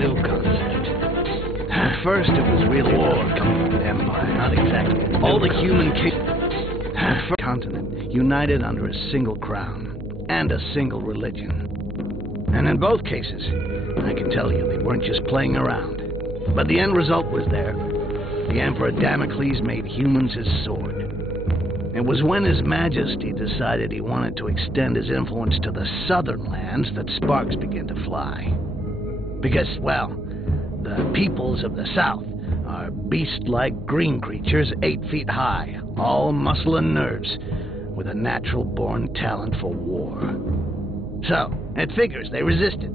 new concept. At first, it was really war coming from the Empire, not exactly. All the human continent united under a single crown and a single religion. And in both cases, I can tell you, they weren't just playing around. But the end result was there. The Emperor Damocles made humans his sword. It was when His Majesty decided he wanted to extend his influence to the southern lands that sparks began to fly. Because, well, the peoples of the south are beast-like green creatures 8 feet high, all muscle and nerves, with a natural-born talent for war. So, it figures they resisted.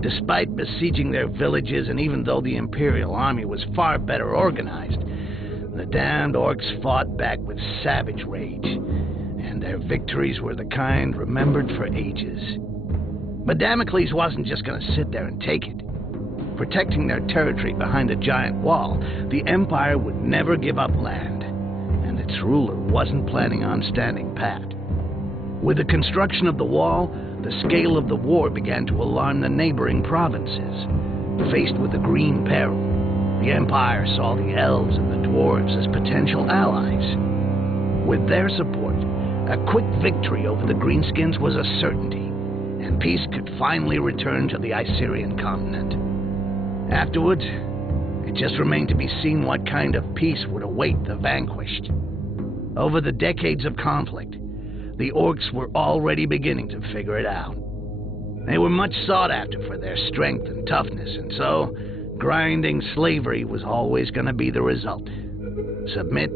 Despite besieging their villages, and even though the Imperial army was far better organized, the damned orcs fought back with savage rage, and their victories were the kind remembered for ages. But Damocles wasn't just going to sit there and take it. Protecting their territory behind a giant wall, the Empire would never give up land, and its ruler wasn't planning on standing pat. With the construction of the wall, the scale of the war began to alarm the neighboring provinces. Faced with the Green Peril, the Empire saw the elves and the dwarves as potential allies. With their support, a quick victory over the Greenskins was a certainty, and peace could finally return to the Isirian continent. Afterwards, it just remained to be seen what kind of peace would await the vanquished. Over the decades of conflict, the orcs were already beginning to figure it out. They were much sought after for their strength and toughness, and so grinding slavery was always going to be the result. Submit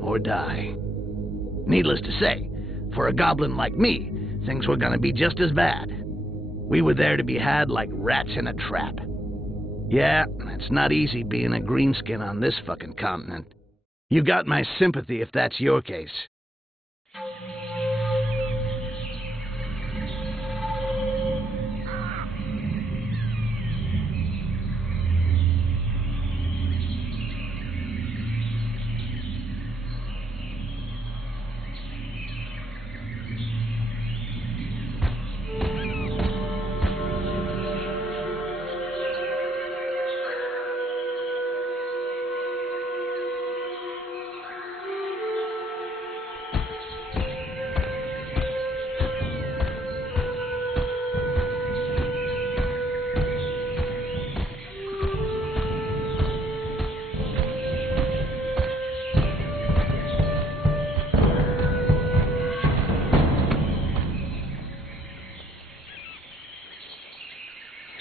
or die. Needless to say, for a goblin like me, things were going to be just as bad. We were there to be had like rats in a trap. Yeah, it's not easy being a greenskin on this fucking continent. You got my sympathy if that's your case.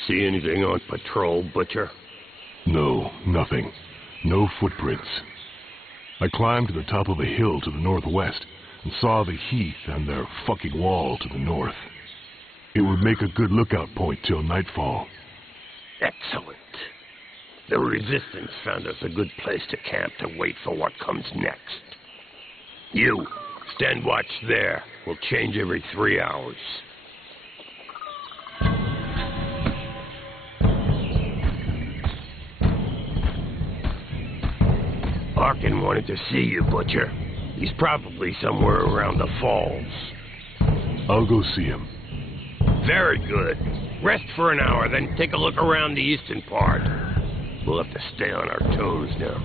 See anything on patrol, Butcher? No, nothing. No footprints. I climbed to the top of a hill to the northwest and saw the heath and their fucking wall to the north. It would make a good lookout point till nightfall. Excellent. The Resistance found us a good place to camp to wait for what comes next. You, stand watch there. We'll change every 3 hours. Arkin wanted to see you, Butcher. He's probably somewhere around the falls. I'll go see him. Very good. Rest for an hour, then take a look around the eastern part. We'll have to stay on our toes now.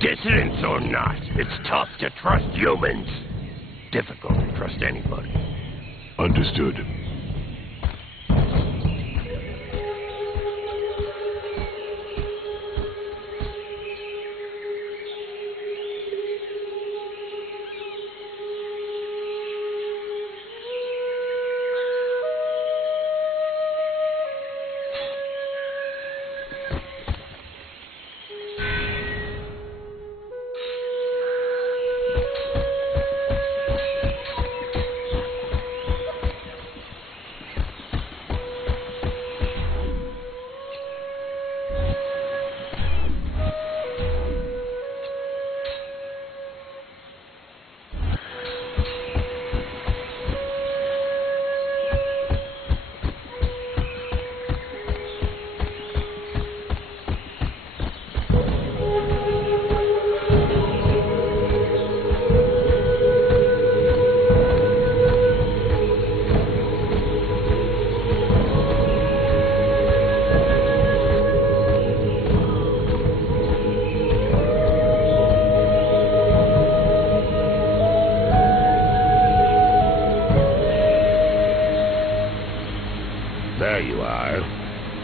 Dissidents or not, it's tough to trust humans. Difficult to trust anybody. Understood.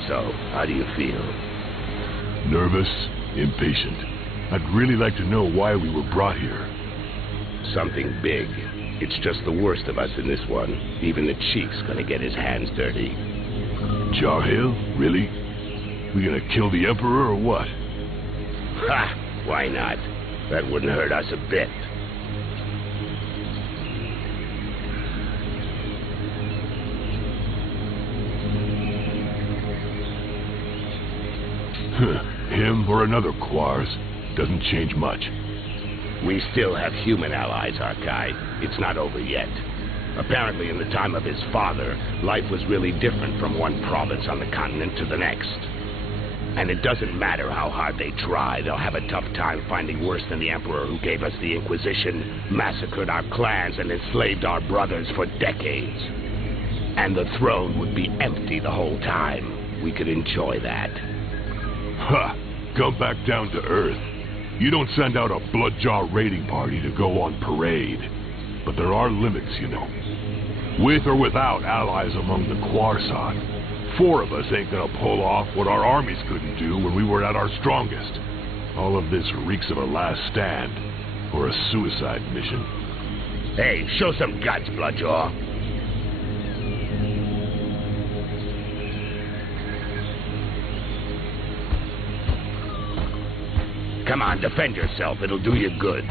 So, how do you feel? Nervous, impatient. I'd really like to know why we were brought here. Something big. It's just the worst of us in this one. Even the chief's gonna get his hands dirty. Jarhill? Really? We gonna kill the Emperor or what? Ha! Why not? That wouldn't hurt us a bit. Him or another Quars. Doesn't change much. We still have human allies, Arkai. It's not over yet. Apparently, in the time of his father, life was really different from one province on the continent to the next. And it doesn't matter how hard they try, they'll have a tough time finding worse than the Emperor who gave us the Inquisition, massacred our clans, and enslaved our brothers for decades. And the throne would be empty the whole time. We could enjoy that. Ha! Come back down to Earth. You don't send out a Bloodjaw raiding party to go on parade. But there are limits, you know. With or without allies among the Quarsad, 4 of us ain't gonna pull off what our armies couldn't do when we were at our strongest. All of this reeks of a last stand, or a suicide mission. Hey, show some guts, Bloodjaw. Come on, defend yourself. It'll do you good.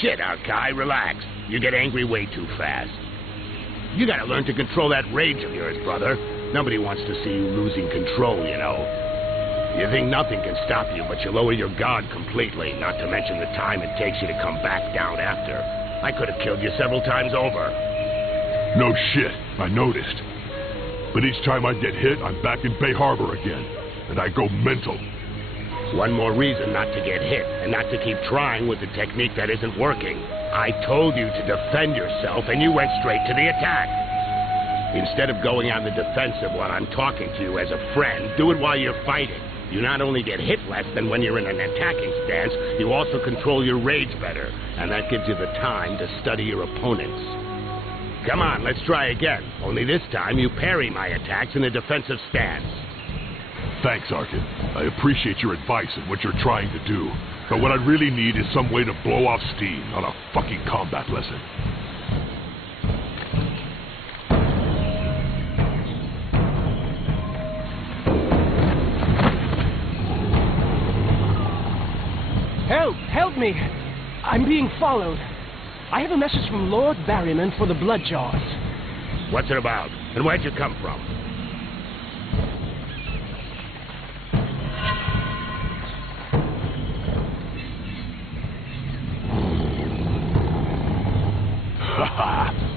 Shit, Arkai, relax. You get angry way too fast. You gotta learn to control that rage of yours, brother. Nobody wants to see you losing control, you know. You think nothing can stop you, but you lower your guard completely, not to mention the time it takes you to come back down after. I could have killed you several times over. No shit, I noticed. But each time I get hit, I'm back in Bay Harbor again, and I go mental. One more reason not to get hit, and not to keep trying with the technique that isn't working. I told you to defend yourself, and you went straight to the attack. Instead of going on the defensive while I'm talking to you as a friend, do it while you're fighting. You not only get hit less than when you're in an attacking stance, you also control your rage better, and that gives you the time to study your opponents. Come on, let's try again. Only this time you parry my attacks in a defensive stance. Thanks, Arkin. I appreciate your advice and what you're trying to do. But what I really need is some way to blow off steam, not a fucking combat lesson. Help! Help me! I'm being followed. I have a message from Lord Barryman for the Bloodjaws. What's it about? And where'd you come from?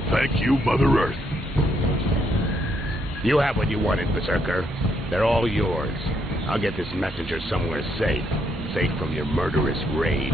Thank you, Mother Earth. You have what you wanted, Berserker. They're all yours. I'll get this messenger somewhere safe. Safe from your murderous rage.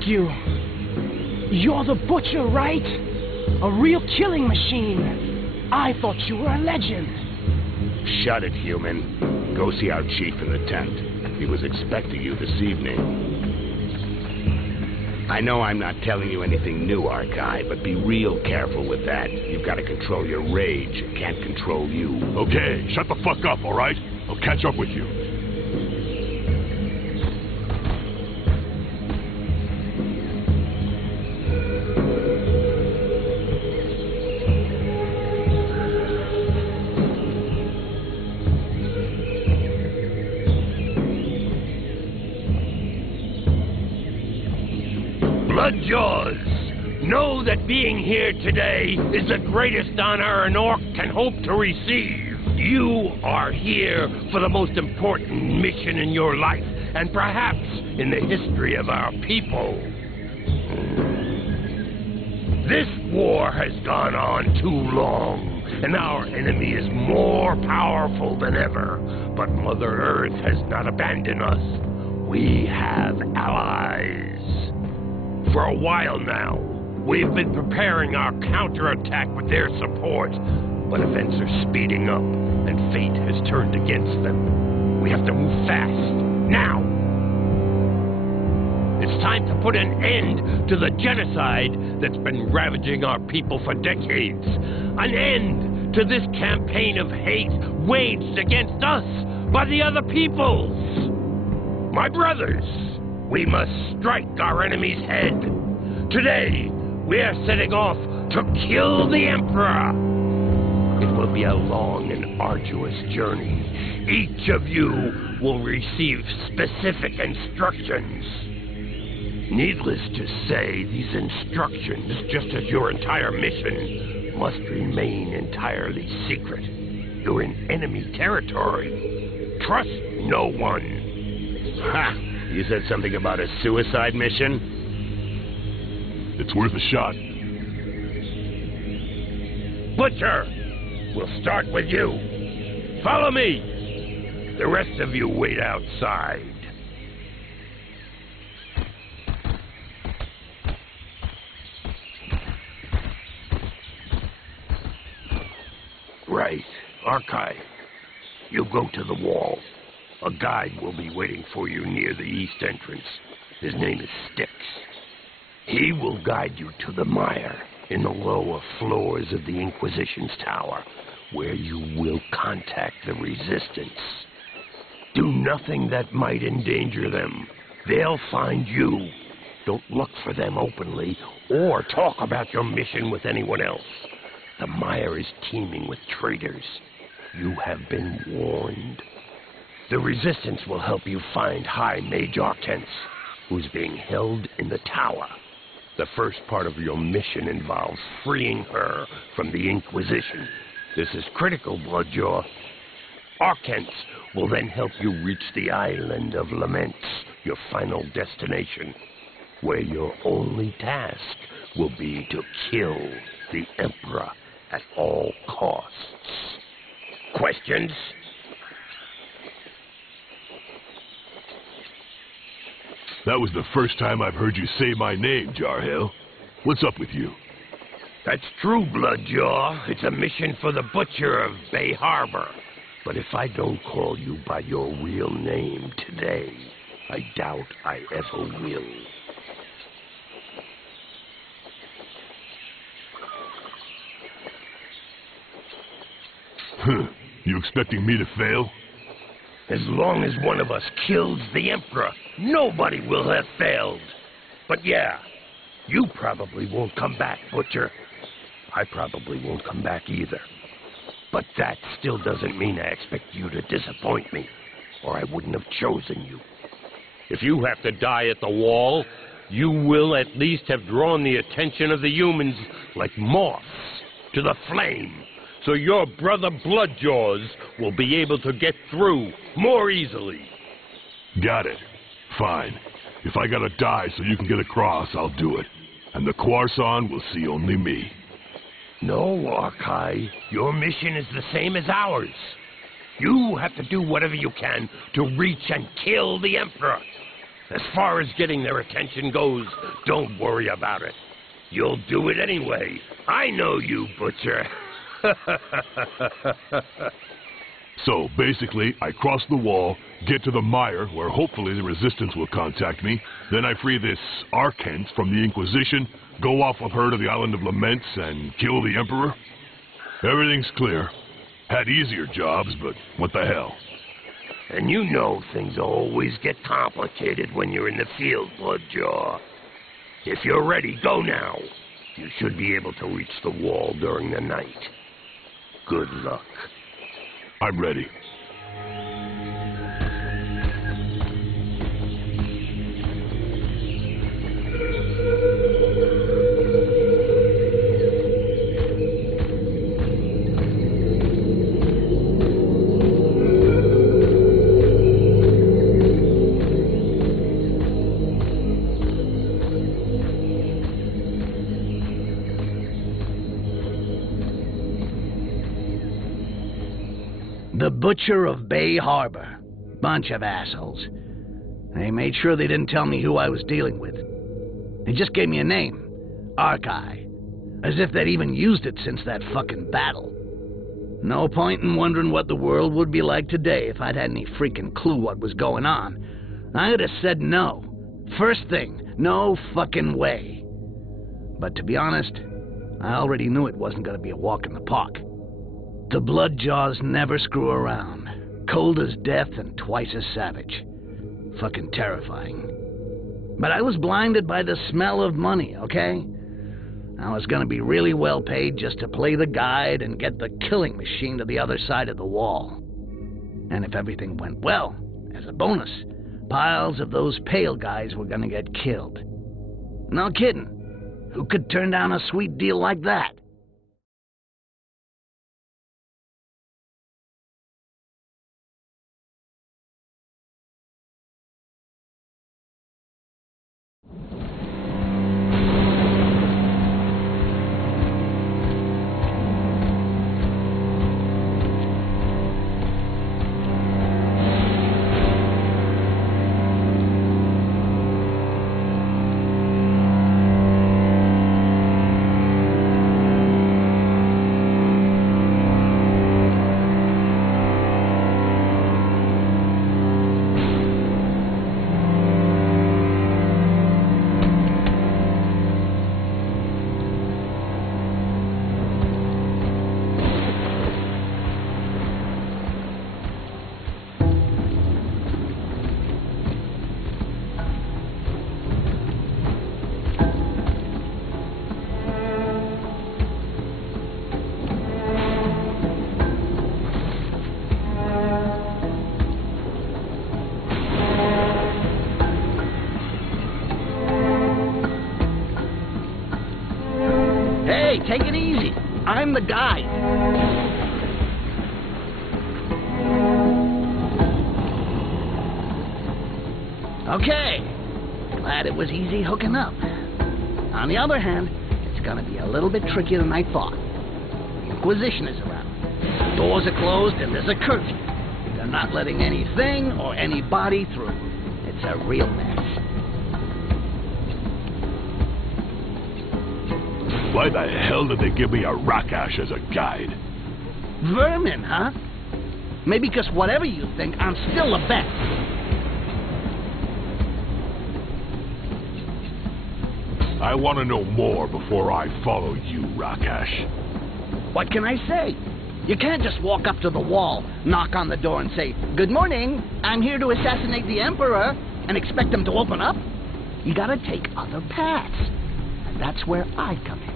Thank you. You're the butcher, right? A real killing machine. I thought you were a legend. Shut it, human. Go see our chief in the tent. He was expecting you this evening. I know I'm not telling you anything new, Archive, but be real careful with that. You've got to control your rage. It can't control you. Okay, shut the fuck up, all right? I'll catch up with you. Bloodjaws, know that being here today is the greatest honor an orc can hope to receive. You are here for the most important mission in your life, and perhaps in the history of our people. This war has gone on too long, and our enemy is more powerful than ever. But Mother Earth has not abandoned us. We have allies. For a while now, we've been preparing our counterattack with their support, but events are speeding up, and fate has turned against them. We have to move fast, now! It's time to put an end to the genocide that's been ravaging our people for decades. An end to this campaign of hate waged against us by the other peoples. My brothers, we must strike our enemy's head. Today, we are setting off to kill the Emperor. It will be a long and arduous journey. Each of you will receive specific instructions. Needless to say, these instructions, just as your entire mission, must remain entirely secret. You're in enemy territory. Trust no one. Ha! You said something about a suicide mission? It's worth a shot. Butcher, we'll start with you. Follow me. The rest of you wait outside. Right. Archive. You go to the wall. A guide will be waiting for you near the east entrance. His name is Styx. He will guide you to the mire in the lower floors of the Inquisition's tower, where you will contact the Resistance. Do nothing that might endanger them. They'll find you. Don't look for them openly or talk about your mission with anyone else. The mire is teeming with traitors. You have been warned. The Resistance will help you find High Mage Orcs, who's being held in the tower. The first part of your mission involves freeing her from the Inquisition. This is critical, Bloodjaw. Orcs will then help you reach the Island of Laments, your final destination, where your only task will be to kill the Emperor at all costs. Questions? That was the first time I've heard you say my name, Jarhill. What's up with you? That's true, Bloodjaw. It's a mission for the Butcher of Bay Harbor. But if I don't call you by your real name today, I doubt I ever will. You expecting me to fail? As long as one of us kills the Emperor, nobody will have failed. But yeah, you probably won't come back, Butcher. I probably won't come back either. But that still doesn't mean I expect you to disappoint me, or I wouldn't have chosen you. If you have to die at the wall, you will at least have drawn the attention of the humans like moths to the flame. So your brother Bloodjaws will be able to get through more easily. Got it. Fine. If I gotta die so you can get across, I'll do it. And the Quarson will see only me. No, Arkai. Your mission is the same as ours. You have to do whatever you can to reach and kill the Emperor. As far as getting their attention goes, don't worry about it. You'll do it anyway. I know you, Butcher. So, basically, I cross the wall, get to the mire, where hopefully the Resistance will contact me, then I free this Archent from the Inquisition, go off with her to the Island of Laments, and kill the Emperor? Everything's clear. Had easier jobs, but what the hell? And you know things always get complicated when you're in the field, Bloodjaw. If you're ready, go now. You should be able to reach the wall during the night. Good luck. I'm ready. The Butcher of Bay Harbor. Bunch of assholes. They made sure they didn't tell me who I was dealing with. They just gave me a name. Archai. As if they'd even used it since that fucking battle. No point in wondering what the world would be like today if I'd had any freaking clue what was going on. I would have said no. First thing, no fucking way. But to be honest, I already knew it wasn't going to be a walk in the park. The Bloodjaws never screw around. Cold as death and twice as savage. Fucking terrifying. But I was blinded by the smell of money, okay? I was gonna be really well paid just to play the guide and get the killing machine to the other side of the wall. And if everything went well, as a bonus, piles of those pale guys were gonna get killed. No kidding. Who could turn down a sweet deal like that? Take it easy. I'm the guide. Okay. Glad it was easy hooking up. On the other hand, it's gonna be a little bit trickier than I thought. The Inquisition is around. Doors are closed and there's a curfew. They're not letting anything or anybody through. It's a real mess. Why the hell did they give me a Rakash as a guide? Vermin, huh? Maybe because whatever you think, I'm still the best. I want to know more before I follow you, Rakash. What can I say? You can't just walk up to the wall, knock on the door and say, "Good morning, I'm here to assassinate the Emperor," and expect them to open up. You gotta take other paths. And that's where I come in.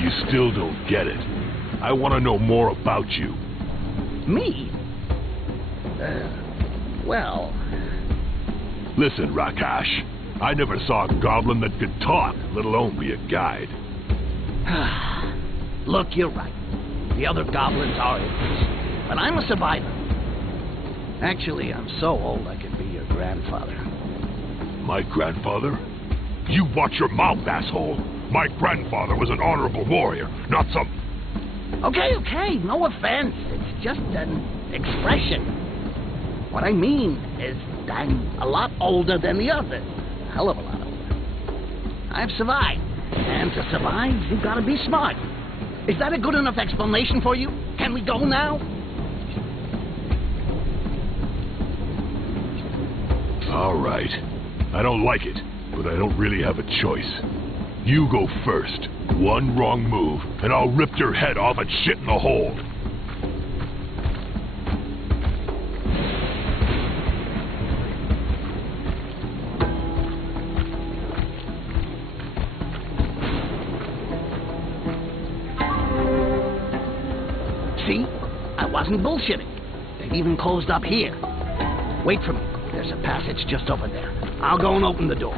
You still don't get it. I want to know more about you. Me? Well... Listen, Rakash. I never saw a goblin that could talk, let alone be a guide. Look, you're right. The other goblins are idiots. But I'm a survivor. Actually, I'm so old I could be your grandfather. My grandfather? You watch your mouth, asshole! My grandfather was an honorable warrior, not some... Okay, no offense. It's just an expression. What I mean is I'm a lot older than the others. A hell of a lot older. I've survived. And to survive, you've got to be smart. Is that a good enough explanation for you? Can we go now? All right. I don't like it, but I don't really have a choice. You go first. One wrong move, and I'll rip your head off and shit in the hole. See? I wasn't bullshitting. They've even closed up here. Wait for me. There's a passage just over there. I'll go and open the door.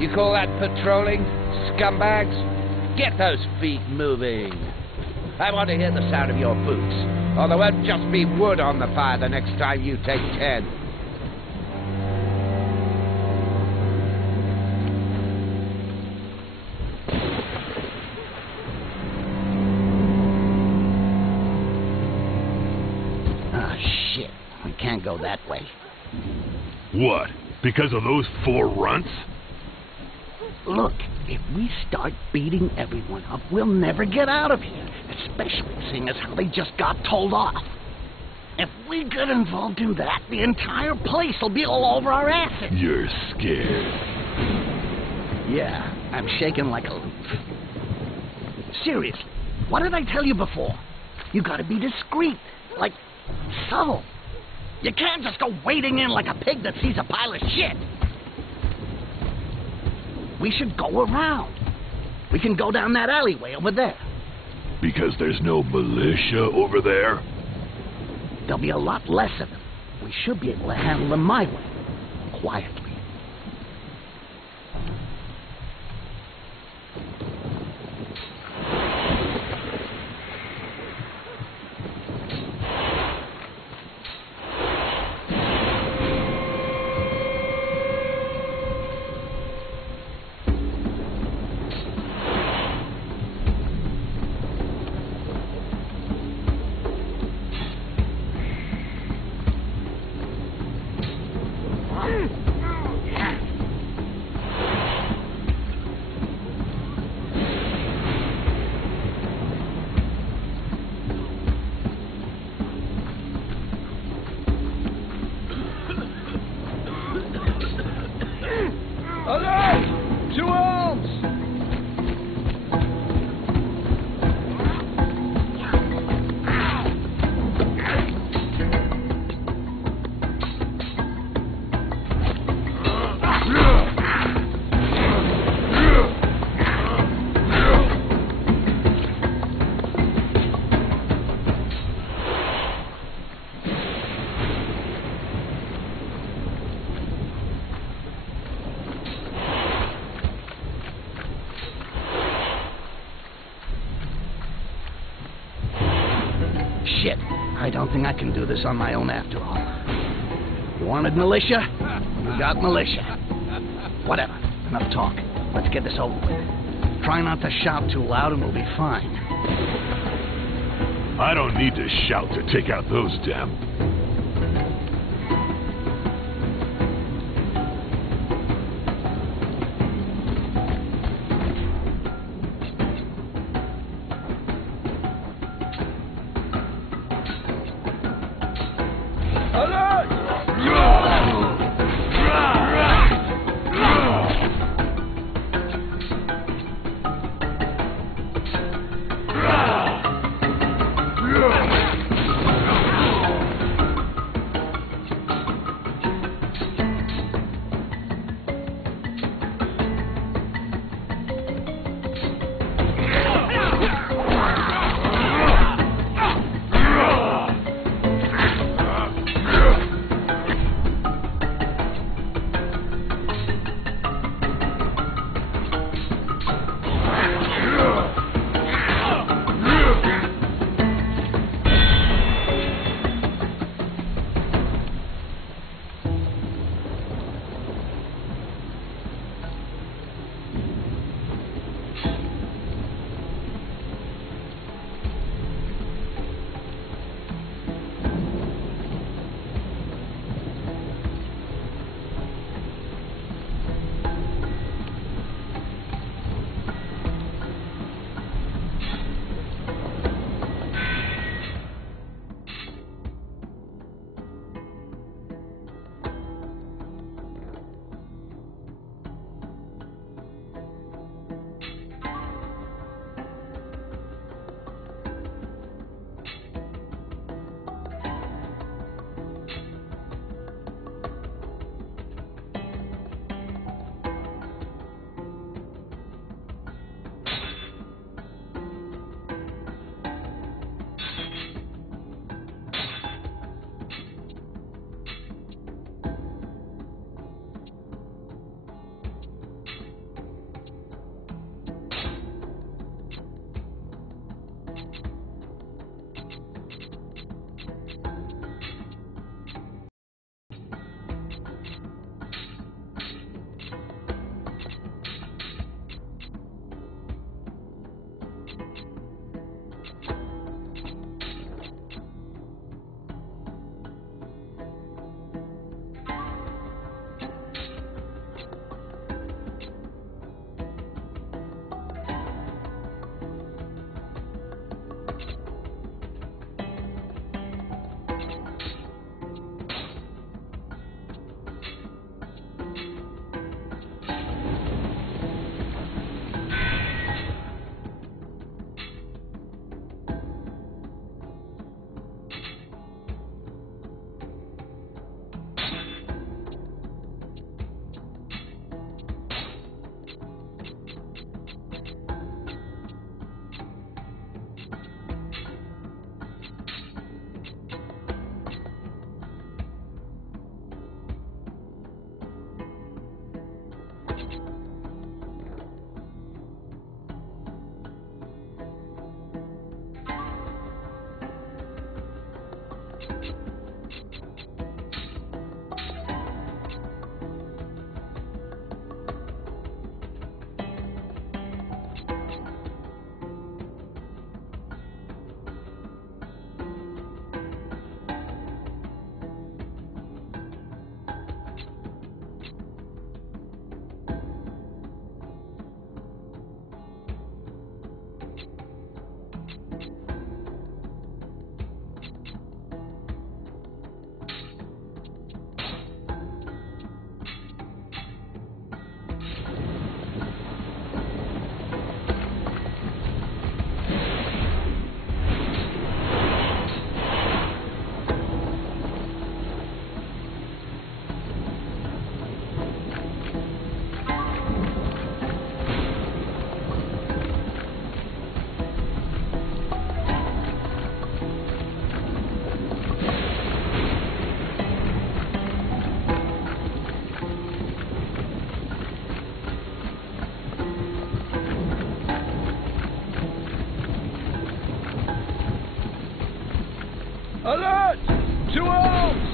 You call that patrolling, scumbags? Get those feet moving. I want to hear the sound of your boots, or there won't just be wood on the fire the next time you take 10. Ah, shit. We can't go that way. What? Because of those 4 runts? Look, if we start beating everyone up, we'll never get out of here. Especially seeing as how they just got told off. If we get involved in that, the entire place will be all over our asses. You're scared. Yeah, I'm shaking like a leaf. Seriously, what did I tell you before? You gotta be discreet, like subtle. You can't just go wading in like a pig that sees a pile of shit. We should go around. We can go down that alleyway over there. Because there's no militia over there? There'll be a lot less of them. We should be able to handle them my way. Quietly. Shit, I don't think I can do this on my own after all. You wanted militia? You got militia. Whatever, enough talk. Let's get this over with. Try not to shout too loud and we'll be fine. I don't need to shout to take out those damn... Alert! 2 orcs!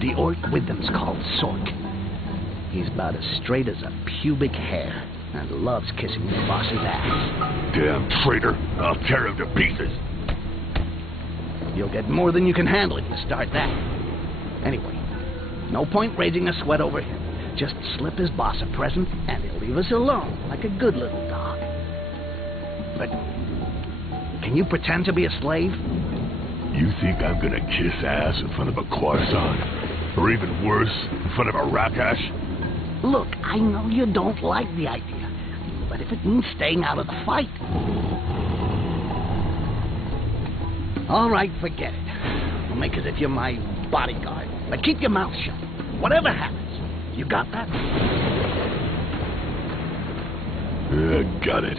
The orc with them's called Sork. He's about as straight as a pubic hair and loves kissing the boss's ass. Damn traitor. I'll tear him to pieces. You'll get more than you can handle if you start that. Anyway, no point raising a sweat over him. Just slip his boss a present and he'll leave us alone like a good little dog. But can you pretend to be a slave? You think I'm gonna kiss ass in front of a croissant? Or even worse, in front of a rakash? Look, I know you don't like the idea, but if it means staying out of the fight... All right, forget it. I'll make as if you're my bodyguard, but keep your mouth shut. Whatever happens. You got that? Got it.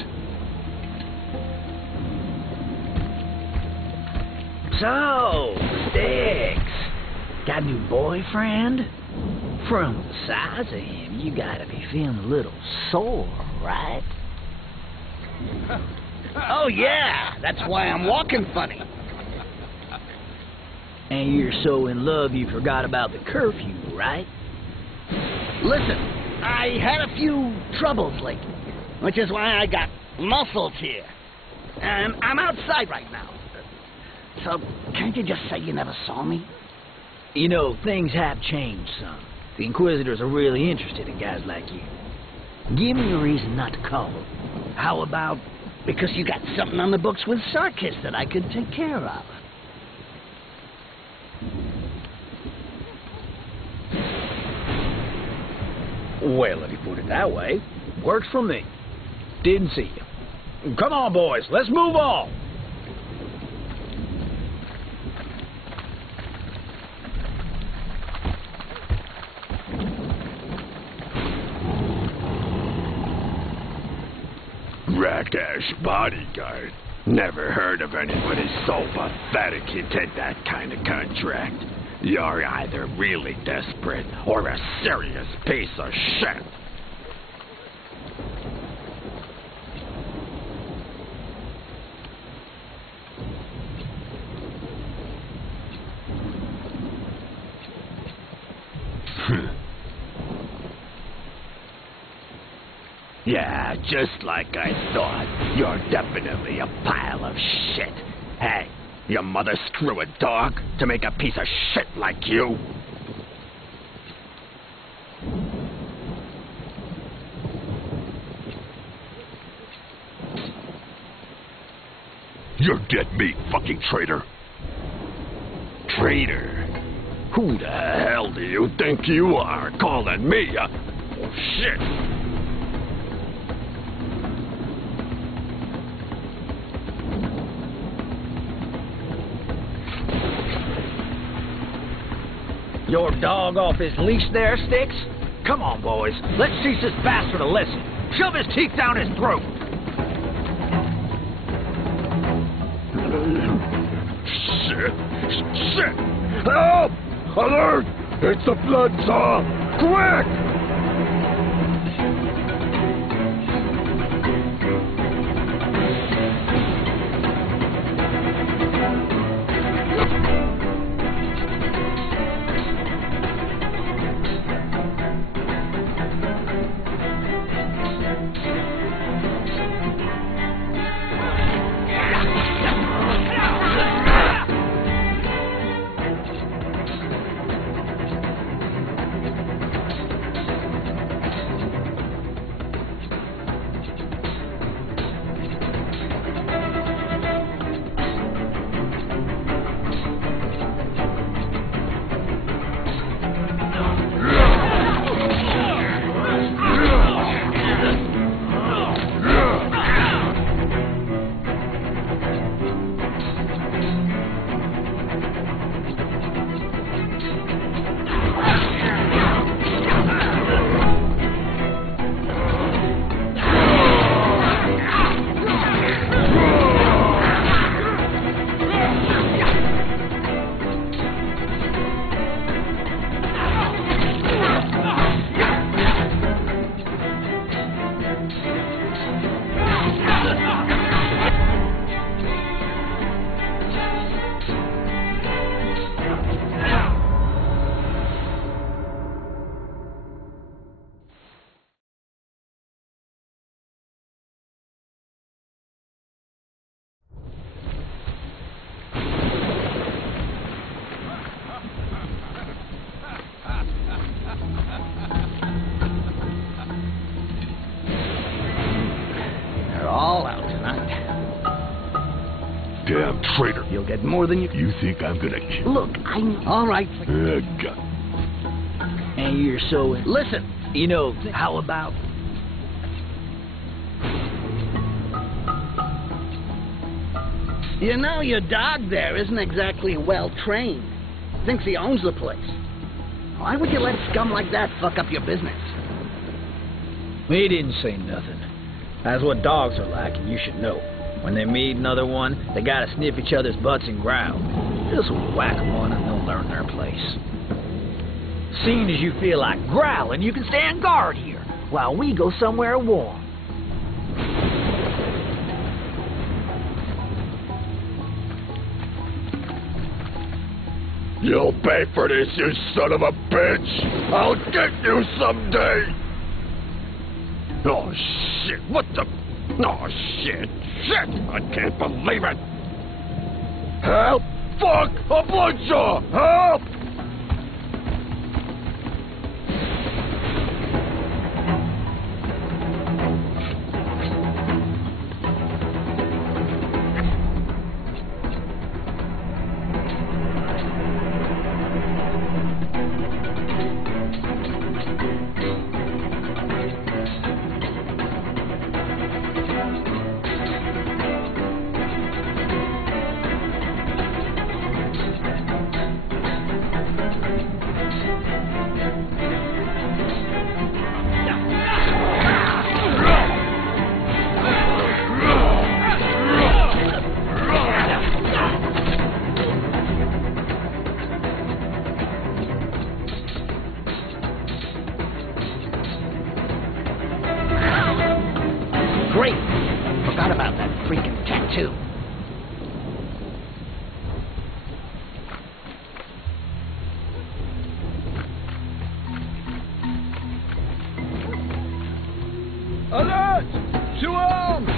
So, Sticks, got a new boyfriend? From the size of him, you gotta be feeling a little sore, right? Oh, yeah, that's why I'm walking funny. And you're so in love you forgot about the curfew, right? Listen, I had a few troubles lately, which is why I got muscles here. And I'm outside right now. So, can't you just say you never saw me? You know, things have changed some. The Inquisitors are really interested in guys like you. Give me a reason not to call them. How about because you got something on the books with Sarkis that I could take care of? Well, if you put it that way, works for me. Didn't see you. Come on, boys, let's move on. Rakash bodyguard. Never heard of anybody so pathetic he'd take that kind of contract. You're either really desperate or a serious piece of shit. Yeah, just like I thought. You're definitely a pile of shit. Hey, your mother screw a dog to make a piece of shit like you? You're dead meat, fucking traitor. Traitor? Who the hell do you think you are, calling me a... Oh, shit! Your dog off his leash there, Sticks? Come on, boys. Let's teach this bastard a lesson. Shove his teeth down his throat. Shit! Shit! Help! Alert! It's the blood saw! Quick! Damn traitor. You'll get more than you... You think I'm gonna kill... Look, all right. God. And you're so... Listen. You know, how about... You know, your dog there isn't exactly well-trained. Thinks he owns the place. Why would you let scum like that fuck up your business? He didn't say nothing. That's what dogs are like, and you should know. When they meet another one, they gotta sniff each other's butts and growl. Just whack one and they'll learn their place. Seeing as you feel like growling, you can stand guard here, while we go somewhere warm. You'll pay for this, you son of a bitch! I'll get you someday! Oh, shit, what the... Oh, shit, shit! I can't believe it! Help! Fuck! A bloodsaw! Help! Great! Forgot about that freaking tattoo. Alert! To arms!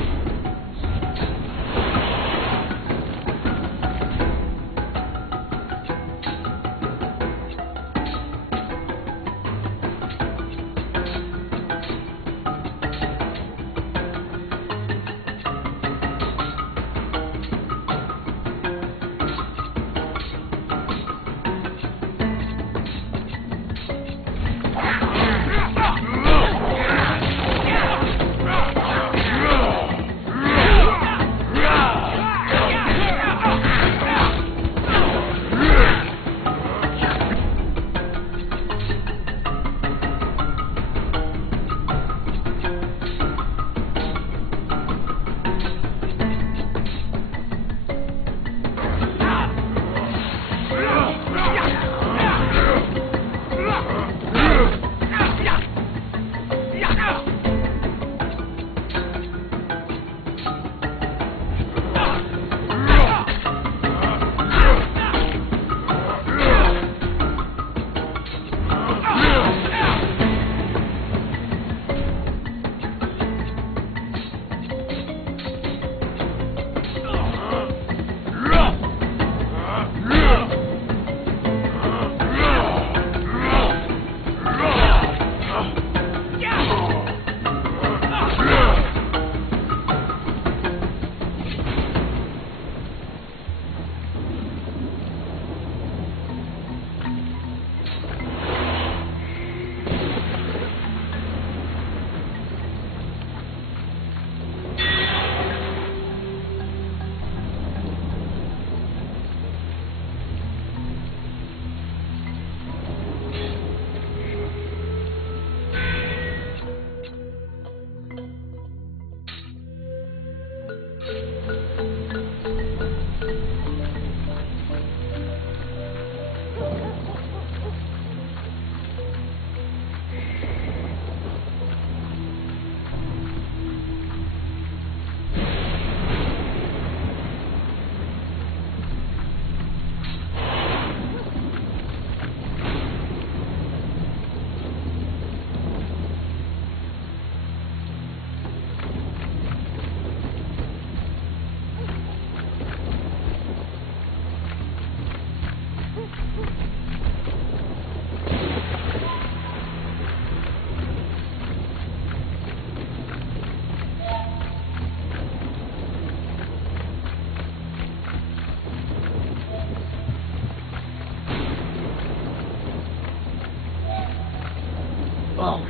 Oh,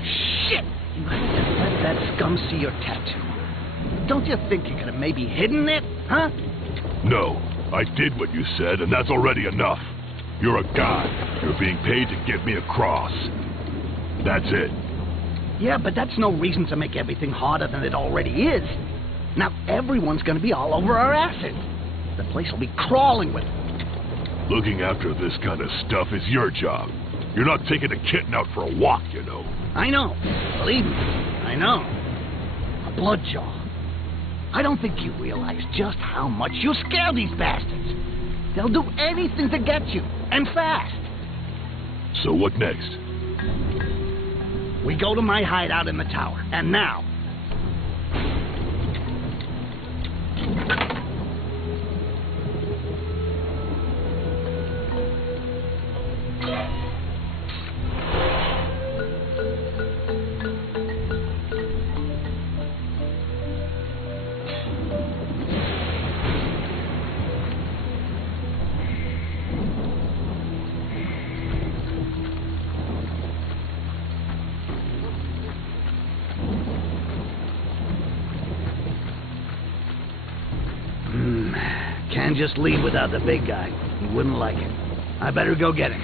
shit! You had to let that scum see your tattoo. Don't you think you could have maybe hidden it, huh? No, I did what you said, and that's already enough. You're a god. You're being paid to get me across. That's it. Yeah, but that's no reason to make everything harder than it already is. Now everyone's gonna be all over our asses. The place will be crawling with them. Looking after this kind of stuff is your job. You're not taking a kitten out for a walk, you know. I know. Believe me, I know. A bloodjaw. I don't think you realize just how much you scare these bastards. They'll do anything to get you, and fast. So what next? We go to my hideout in the tower, and now. Can't just leave without the big guy. He wouldn't like it. I better go get him.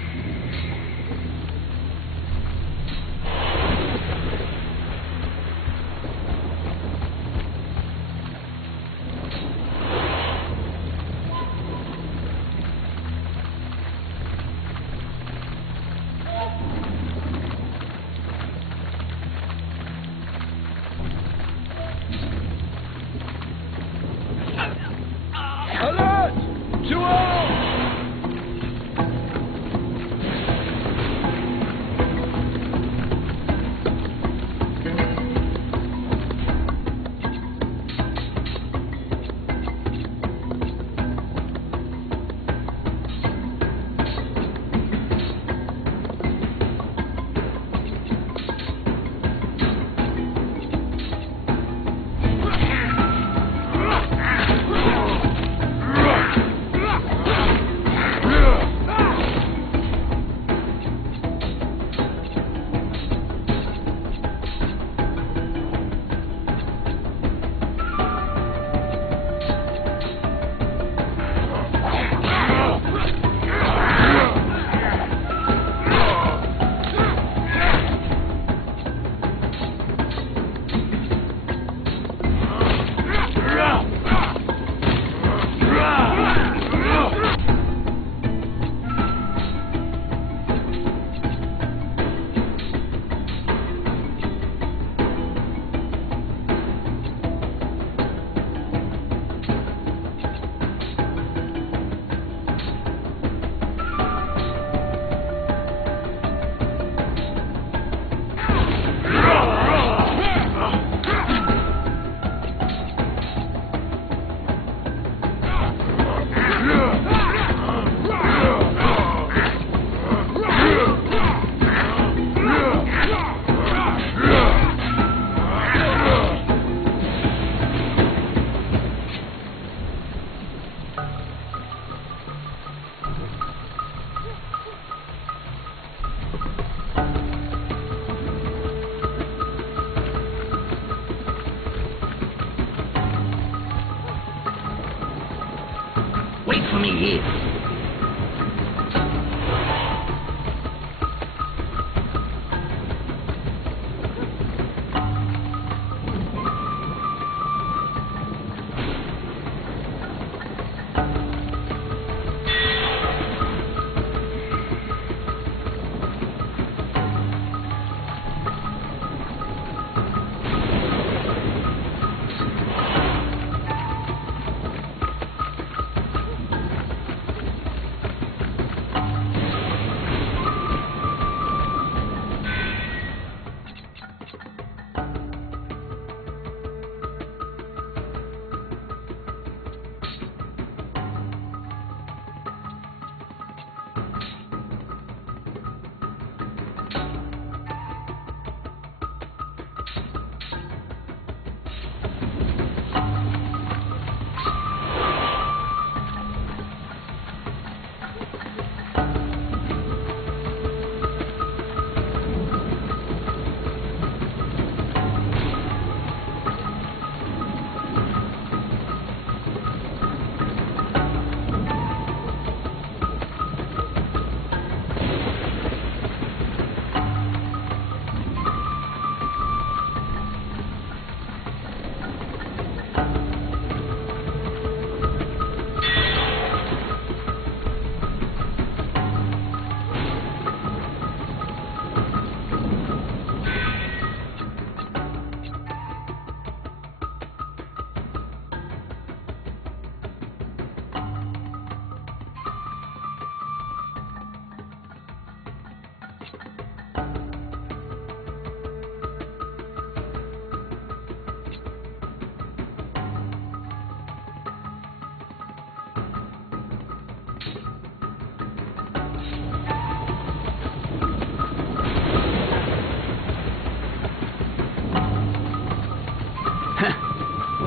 Wait for me here.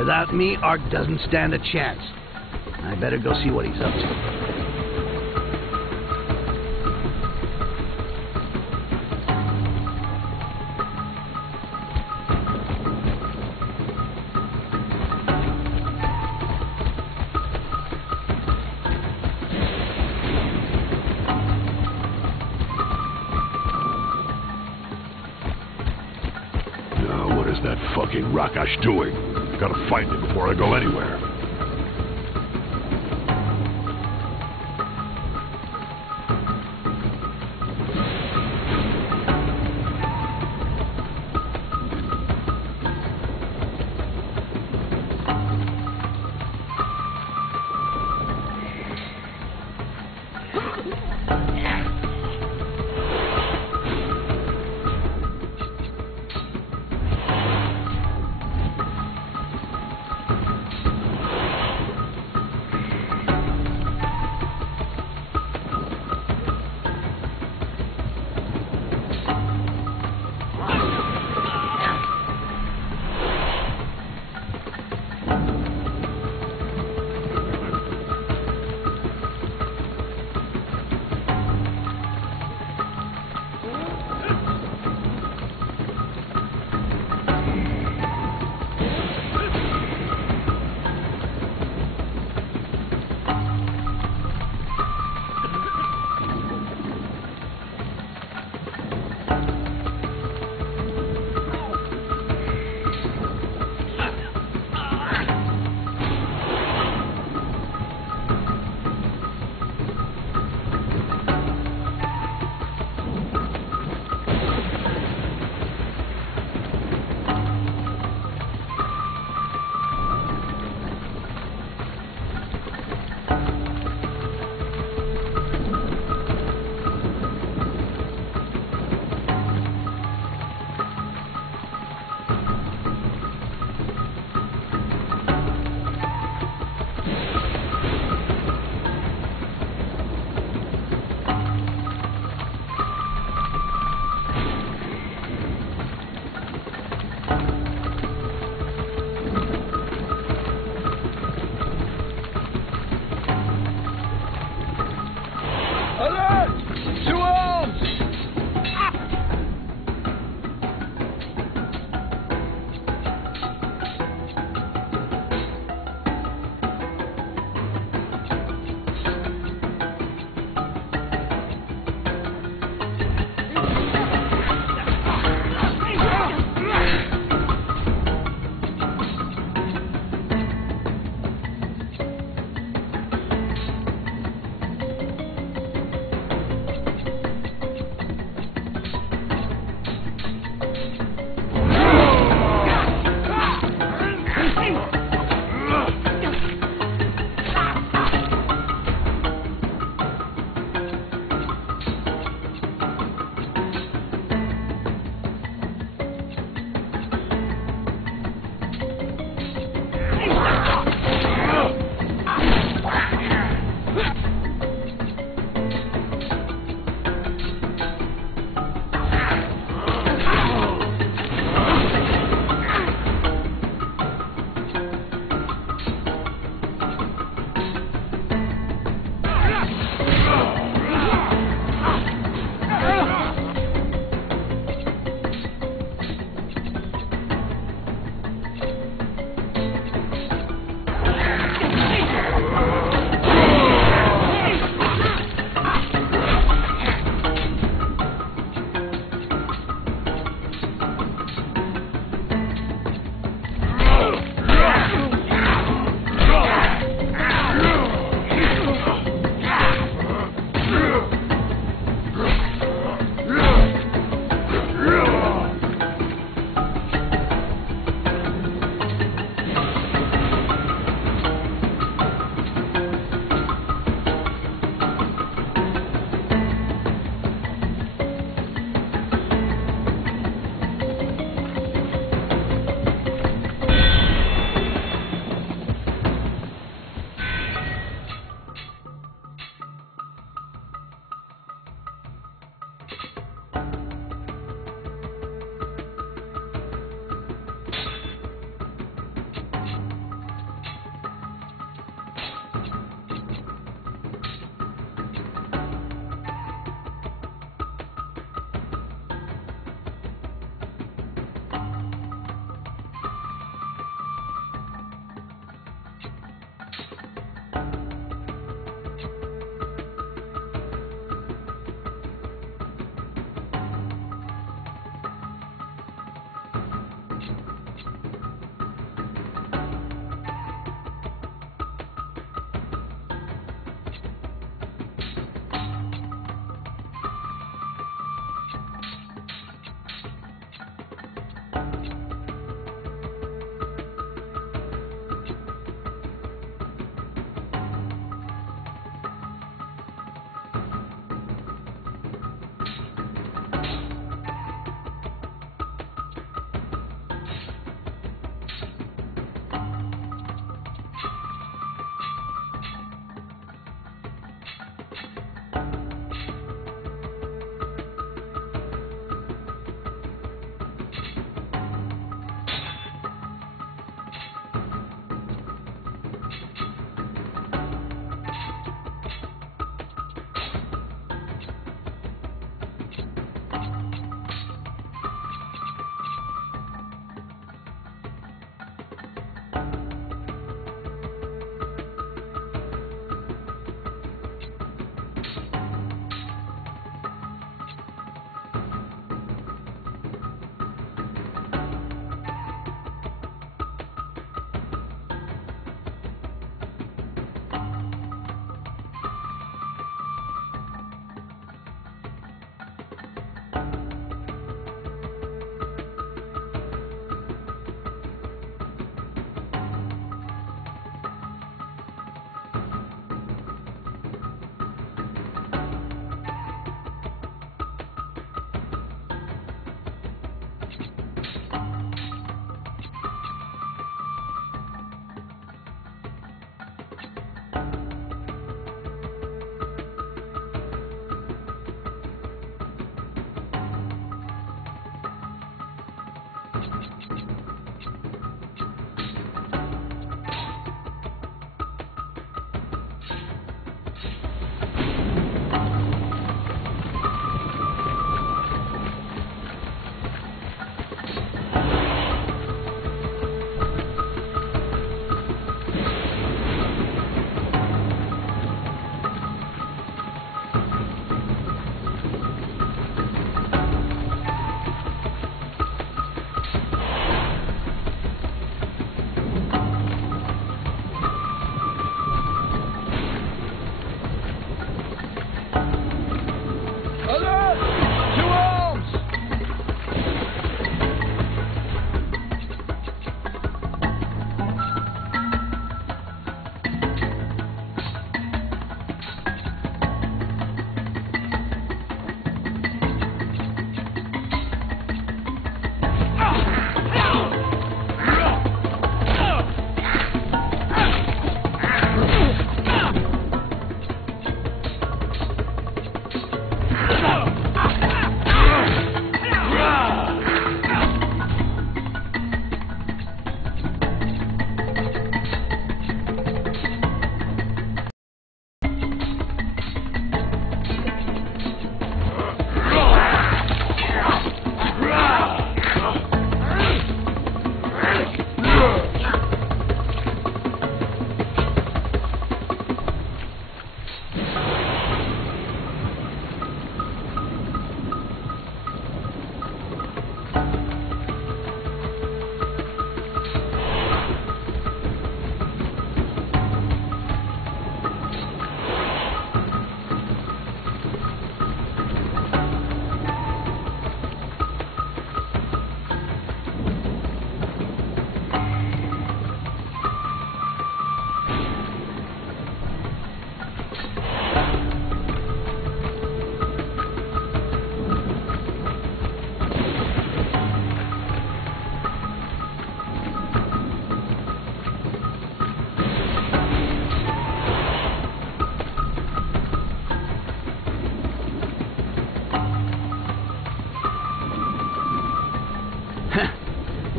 Without me, Ark doesn't stand a chance. I better go see what he's up to. That fucking Rakash doing? Gotta find him before I go anywhere.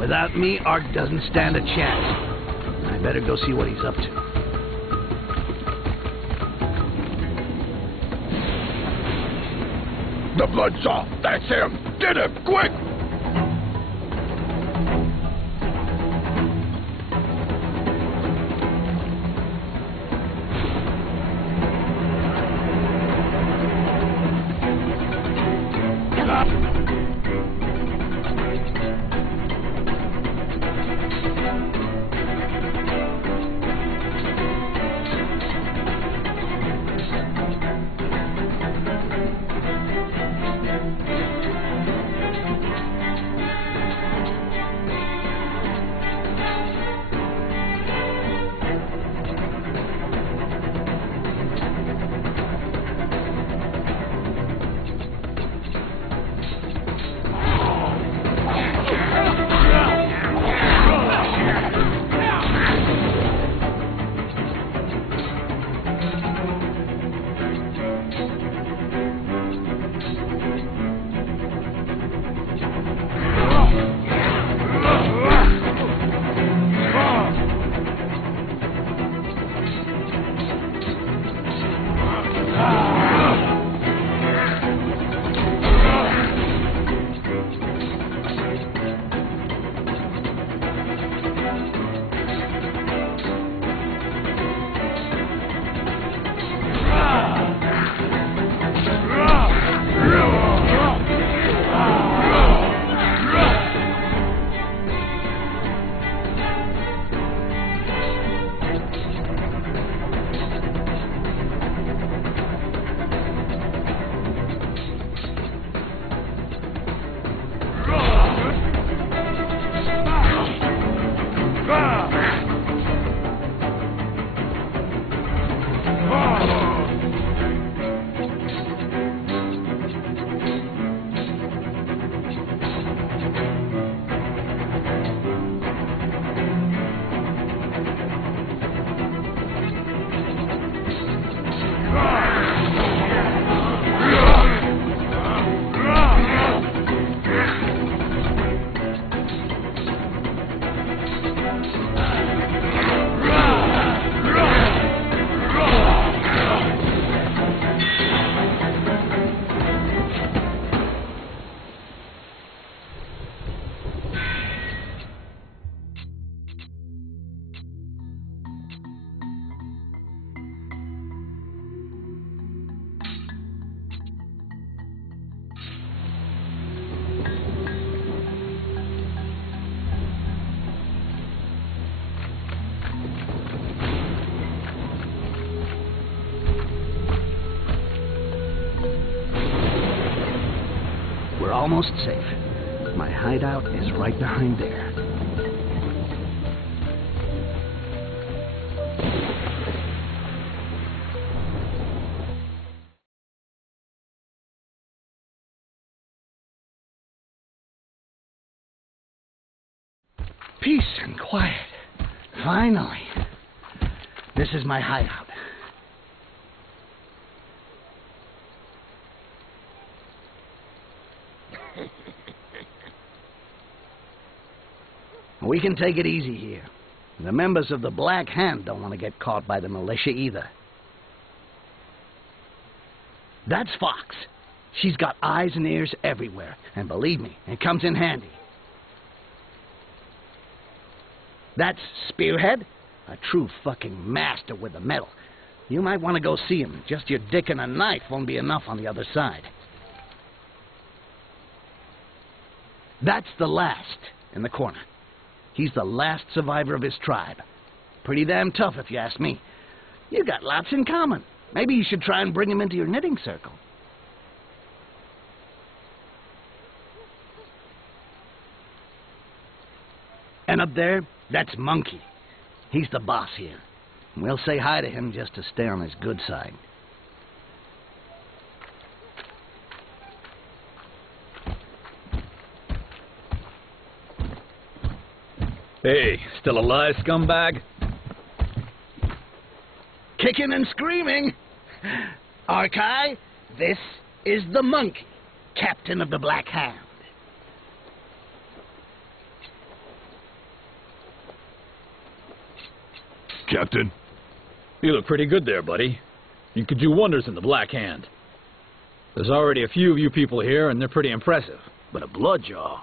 Without me, Art doesn't stand a chance. I better go see what he's up to. The Bloodsaw! That's him! Get him, quick! We're almost safe. My hideout is right behind there. Peace and quiet. Finally. This is my hideout. We can take it easy here. The members of the Black Hand don't want to get caught by the militia either. That's Fox. She's got eyes and ears everywhere, and believe me, it comes in handy. That's Spearhead, a true fucking master with the metal. You might want to go see him. Just your dick and a knife won't be enough on the other side. That's the Last in the corner. He's the last survivor of his tribe. Pretty damn tough if you ask me. You got lots in common. Maybe you should try and bring him into your knitting circle. And up there, that's Monkey. He's the boss here. We'll say hi to him just to stay on his good side. Hey, still alive, scumbag? Kicking and screaming. Arkai, this is the Monkey, captain of the Black Hand. Captain? You look pretty good there, buddy. You could do wonders in the Black Hand. There's already a few of you people here, and they're pretty impressive. But a Bloodjaw?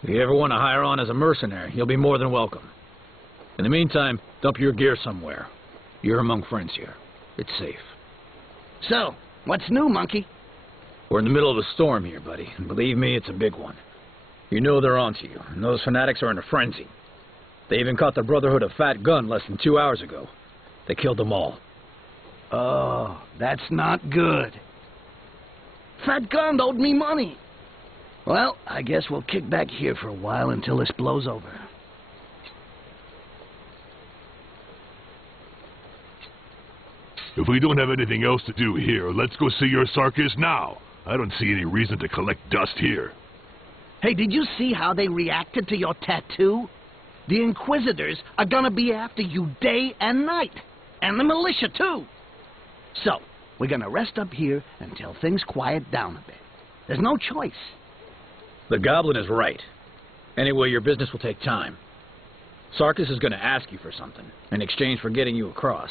If you ever want to hire on as a mercenary, you'll be more than welcome. In the meantime, dump your gear somewhere. You're among friends here. It's safe. So, what's new, Monkey? We're in the middle of a storm here, buddy, and believe me, it's a big one. You know they're onto you, and those fanatics are in a frenzy. They even caught the Brotherhood of Fat Gun less than 2 hours ago. They killed them all. Oh, that's not good. Fat Gun owed me money. Well, I guess we'll kick back here for a while until this blows over. If we don't have anything else to do here, let's go see your circus now. I don't see any reason to collect dust here. Hey, did you see how they reacted to your tattoo? The Inquisitors are gonna be after you day and night. And the militia, too. So, we're gonna rest up here until things quiet down a bit. There's no choice. The Goblin is right. Anyway, your business will take time. Sarkis is gonna ask you for something, in exchange for getting you across.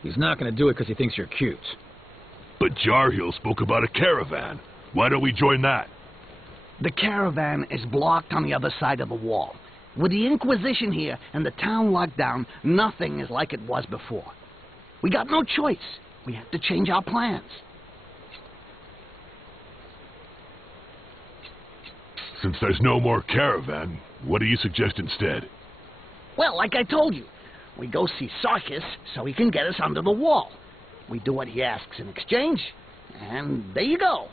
He's not gonna do it because he thinks you're cute. But Jarhill spoke about a caravan. Why don't we join that? The caravan is blocked on the other side of the wall. With the Inquisition here and the town locked down, nothing is like it was before. We got no choice. We have to change our plans. Since there's no more caravan, what do you suggest instead? Well, like I told you, we go see Sarkis so he can get us under the wall. We do what he asks in exchange, and there you go.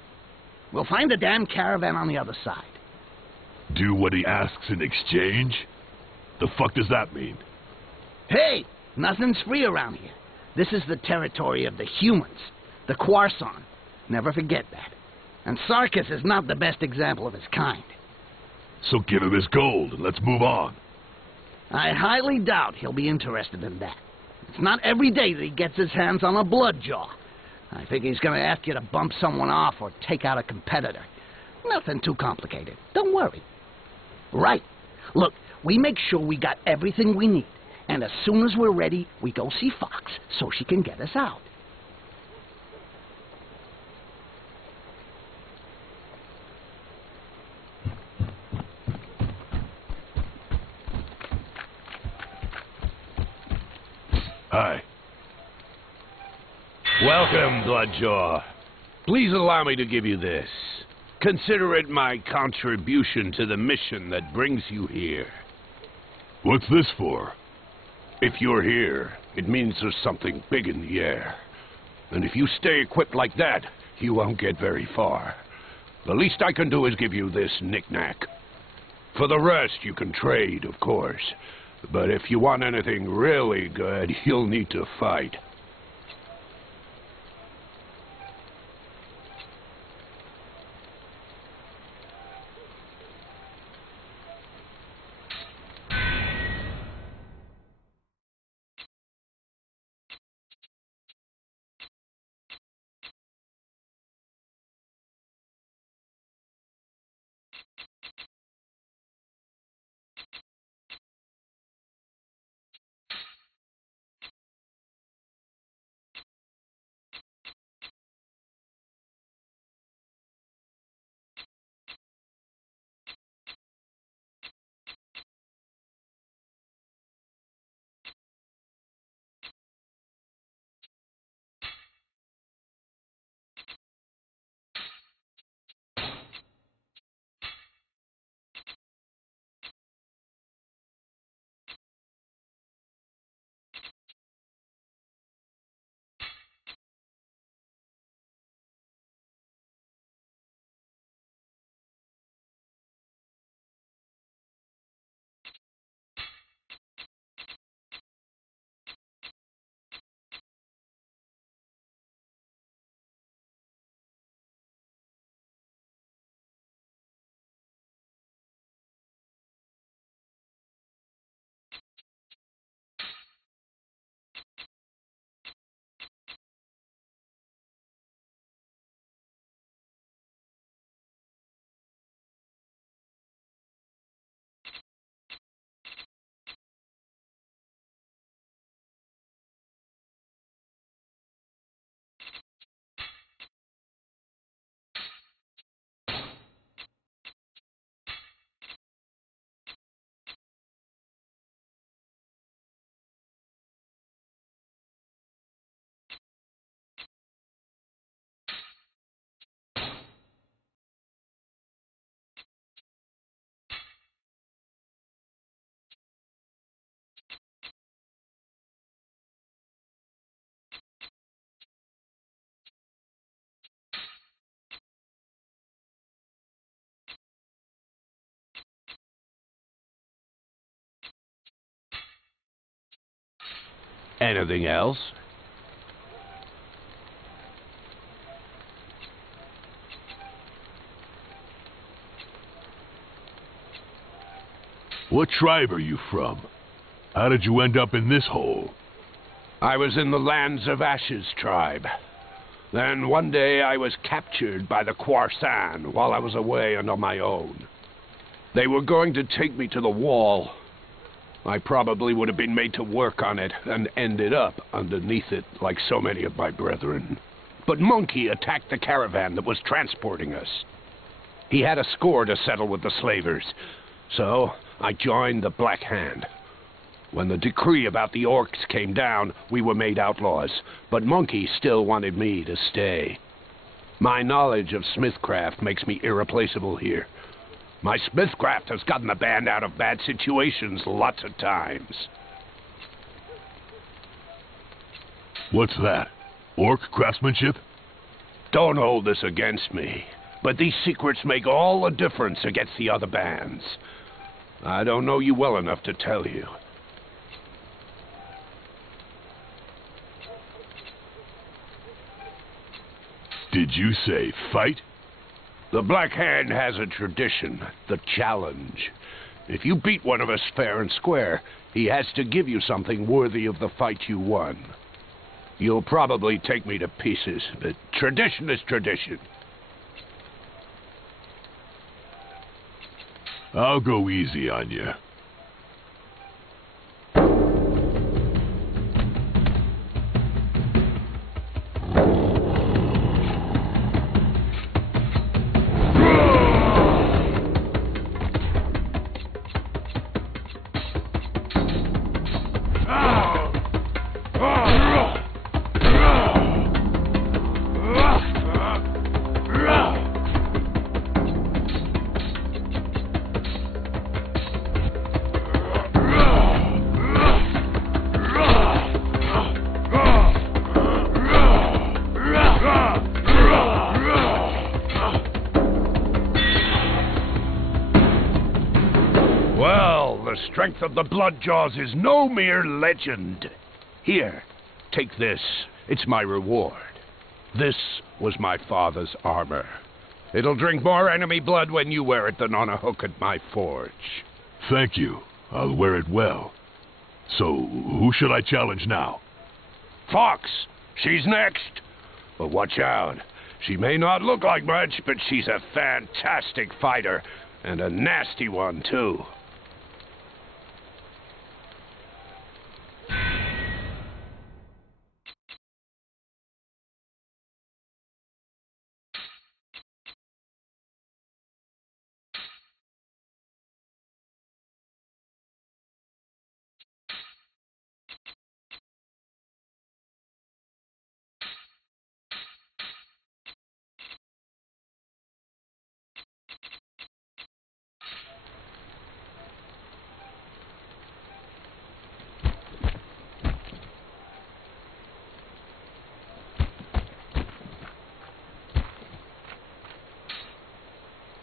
We'll find the damn caravan on the other side. Do what he asks in exchange? The fuck does that mean? Hey, nothing's free around here. This is the territory of the humans, the Quarson. Never forget that. And Sarkis is not the best example of his kind. So give him his gold and let's move on. I highly doubt he'll be interested in that. It's not every day that he gets his hands on a Bloodjaw. I think he's going to ask you to bump someone off or take out a competitor. Nothing too complicated. Don't worry. Right. Look, we make sure we got everything we need. And as soon as we're ready, we go see Fox so she can get us out. Hi. Welcome, Bloodjaw. Please allow me to give you this. Consider it my contribution to the mission that brings you here. What's this for? If you're here, it means there's something big in the air. And if you stay equipped like that, you won't get very far. The least I can do is give you this knick-knack. For the rest, you can trade, of course. But if you want anything really good, you'll need to fight. Anything else? What tribe are you from? How did you end up in this hole? I was in the Lands of Ashes tribe. Then one day I was captured by the Quarsan while I was away and on my own. They were going to take me to the wall. I probably would have been made to work on it and ended up underneath it like so many of my brethren. But Monkey attacked the caravan that was transporting us. He had a score to settle with the slavers, so I joined the Black Hand. When the decree about the orcs came down, we were made outlaws, but Monkey still wanted me to stay. My knowledge of smithcraft makes me irreplaceable here. My smithcraft has gotten the band out of bad situations lots of times. What's that? Orc craftsmanship? Don't hold this against me, but these secrets make all the difference against the other bands. I don't know you well enough to tell you. Did you say fight? The Black Hand has a tradition, the challenge. If you beat one of us fair and square, he has to give you something worthy of the fight you won. You'll probably take me to pieces, but tradition is tradition. I'll go easy on you. the strength of the Bloodjaws is no mere legend. Here, take this. It's my reward. This was my father's armor. It'll drink more enemy blood when you wear it than on a hook at my forge. Thank you. I'll wear it well. So, who should I challenge now? Fox! She's next! But watch out. She may not look like much, but she's a fantastic fighter. And a nasty one, too.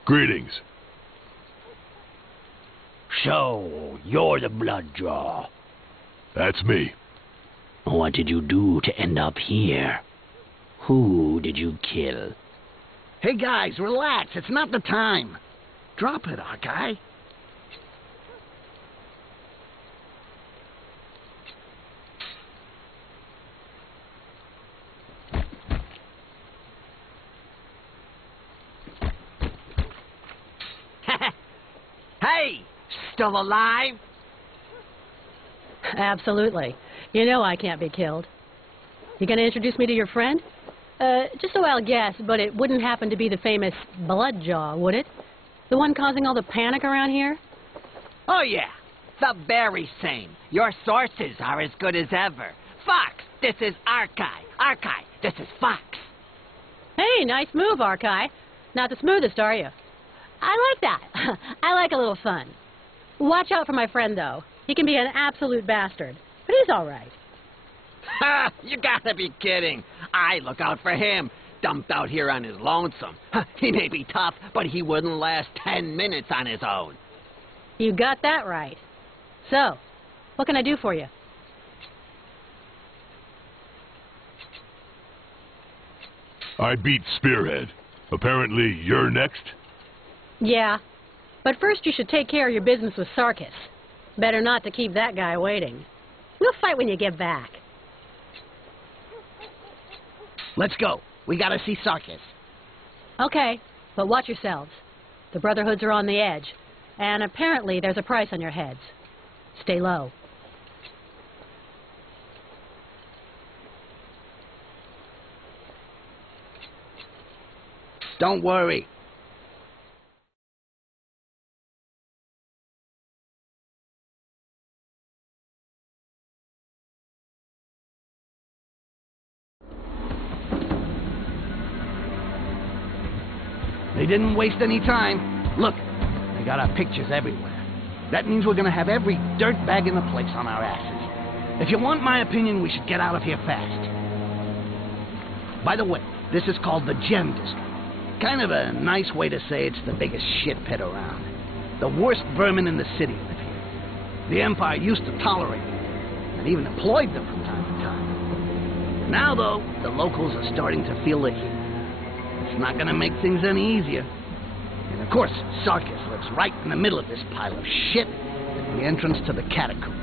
Greetings. So, you're the Bloodjaw. That's me. What did you do to end up here? Who did you kill? Hey guys, relax. It's not the time. Drop it, Arkai. Hey! Still alive? Absolutely. You know I can't be killed. You gonna introduce me to your friend? Just so I'll guess, but it wouldn't happen to be the famous Bloodjaw, would it? The one causing all the panic around here? Oh yeah, the very same. Your sources are as good as ever. Fox, this is Arkai. Arkai, this is Fox. Hey, nice move, Arkai. Not the smoothest, are you? I like that. I like a little fun. Watch out for my friend, though. He can be an absolute bastard, but he's all right. Ha! You gotta be kidding. I look out for him. Dumped out here on his lonesome. He may be tough, but he wouldn't last 10 minutes on his own. You got that right. So, what can I do for you? I beat Spearhead. Apparently, you're next? Yeah, but first you should take care of your business with Sarkis. Better not to keep that guy waiting. We'll fight when you get back. Let's go. We gotta see Sarkis. Okay, but watch yourselves. The Brotherhoods are on the edge, and apparently there's a price on your heads. Stay low. Don't worry. They didn't waste any time. Look, they got our pictures everywhere. That means we're gonna have every dirtbag in the place on our asses. If you want my opinion, we should get out of here fast. By the way, this is called the Gem District. Kind of a nice way to say it's the biggest shit pit around. The worst vermin in the city live here. The Empire used to tolerate them, and even employed them from time to time. Now, though, the locals are starting to feel the heat. It's not gonna make things any easier. And of course, Sarkis lives right in the middle of this pile of shit at the entrance to the catacomb.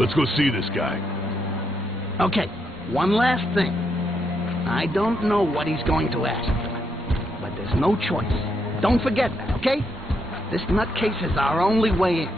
Let's go see this guy. Okay, one last thing. I don't know what he's going to ask for, but there's no choice. Don't forget that, okay? This nutcase is our only way in.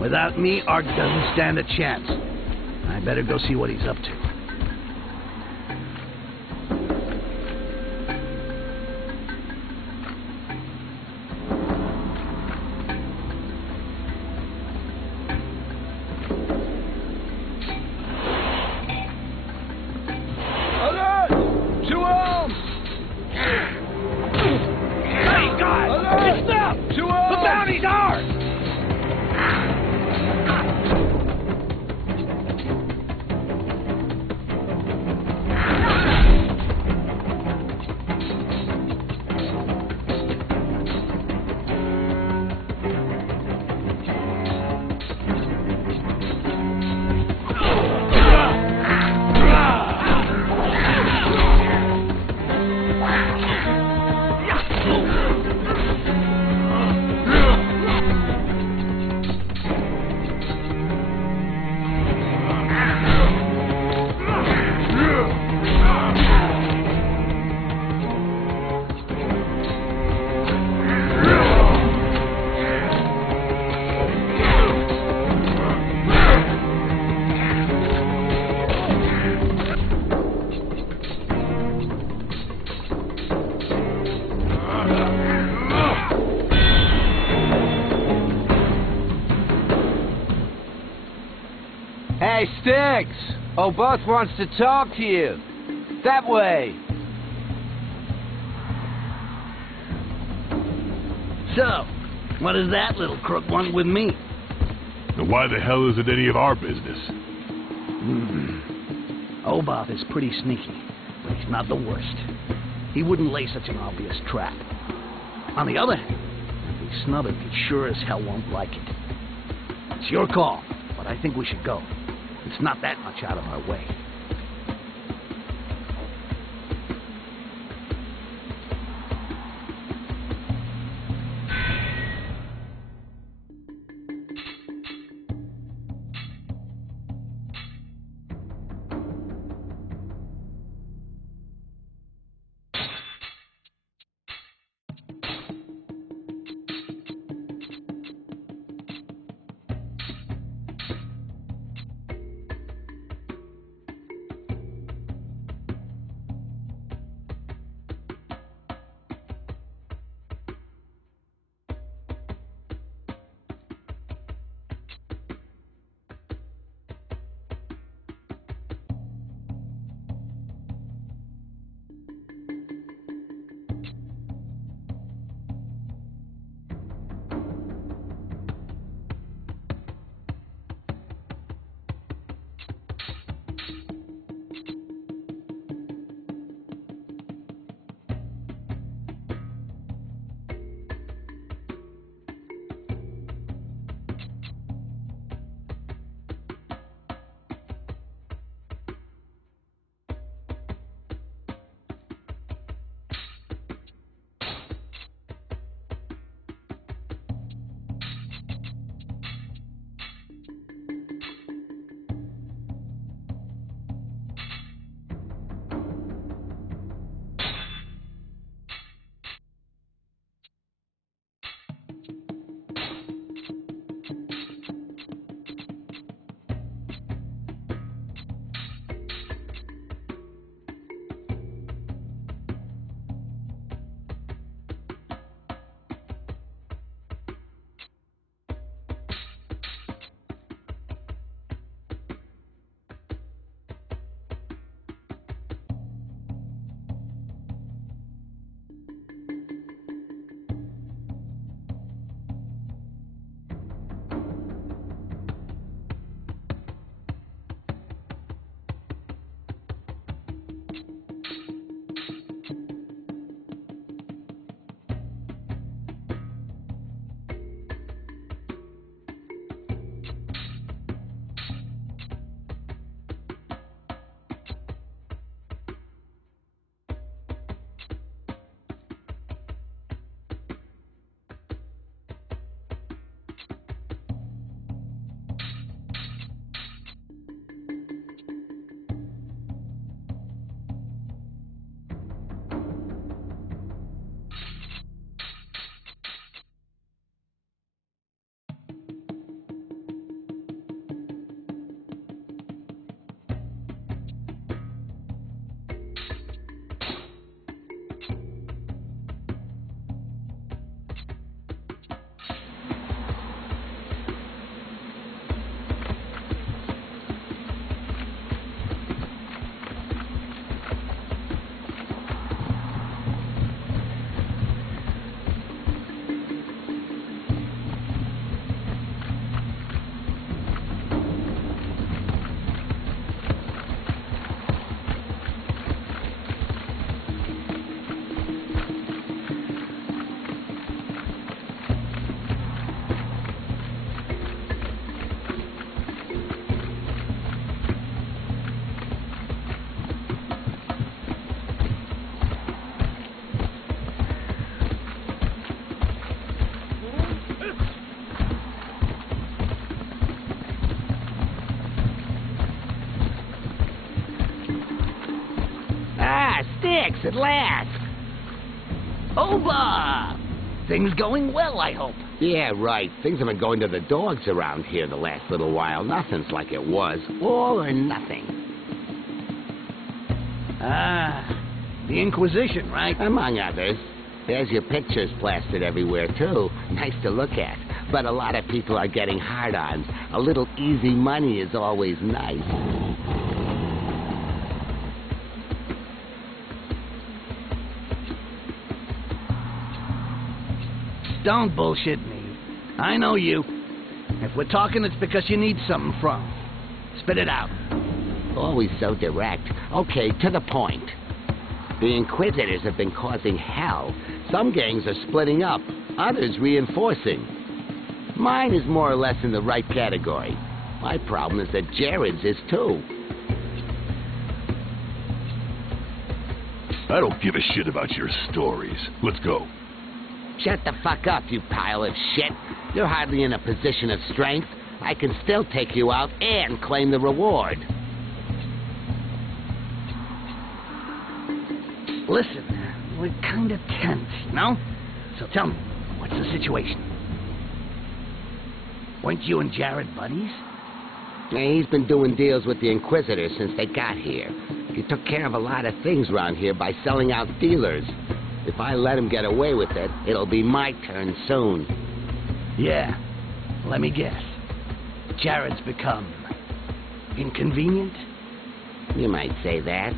Without me, Ark doesn't stand a chance. I better go see what he's up to. Sticks! Oboth wants to talk to you. That way. So, what does that little crook want with me? And why the hell is it any of our business? Oboth is pretty sneaky, but he's not the worst. He wouldn't lay such an obvious trap. On the other hand, if we snub him, he sure as hell won't like it. It's your call, but I think we should go. It's not that much out of our way. Sticks, at last! Over! Things going well, I hope. Yeah, right. Things have been going to the dogs around here the last little while. Nothing's like it was. All or nothing. Ah, the Inquisition, right? Among others. There's your pictures plastered everywhere, too. Nice to look at. but a lot of people are getting hard-ons. A little easy money is always nice. Don't bullshit me. I know you. If we're talking, it's because you need something from. Spit it out. Always so direct. Okay, to the point. The Inquisitors have been causing hell. Some gangs are splitting up, others reinforcing. Mine is more or less in the right category. My problem is that Jared's is too. I don't give a shit about your stories. Let's go. Shut the fuck up, you pile of shit. You're hardly in a position of strength. I can still take you out and claim the reward. Listen, we're kind of tense, you know? So tell me, what's the situation? Weren't you and Jared buddies? He's been doing deals with the Inquisitors since they got here. He took care of a lot of things around here by selling out dealers. If I let him get away with it, it'll be my turn soon. Yeah, let me guess. Jared's become inconvenient? You might say that,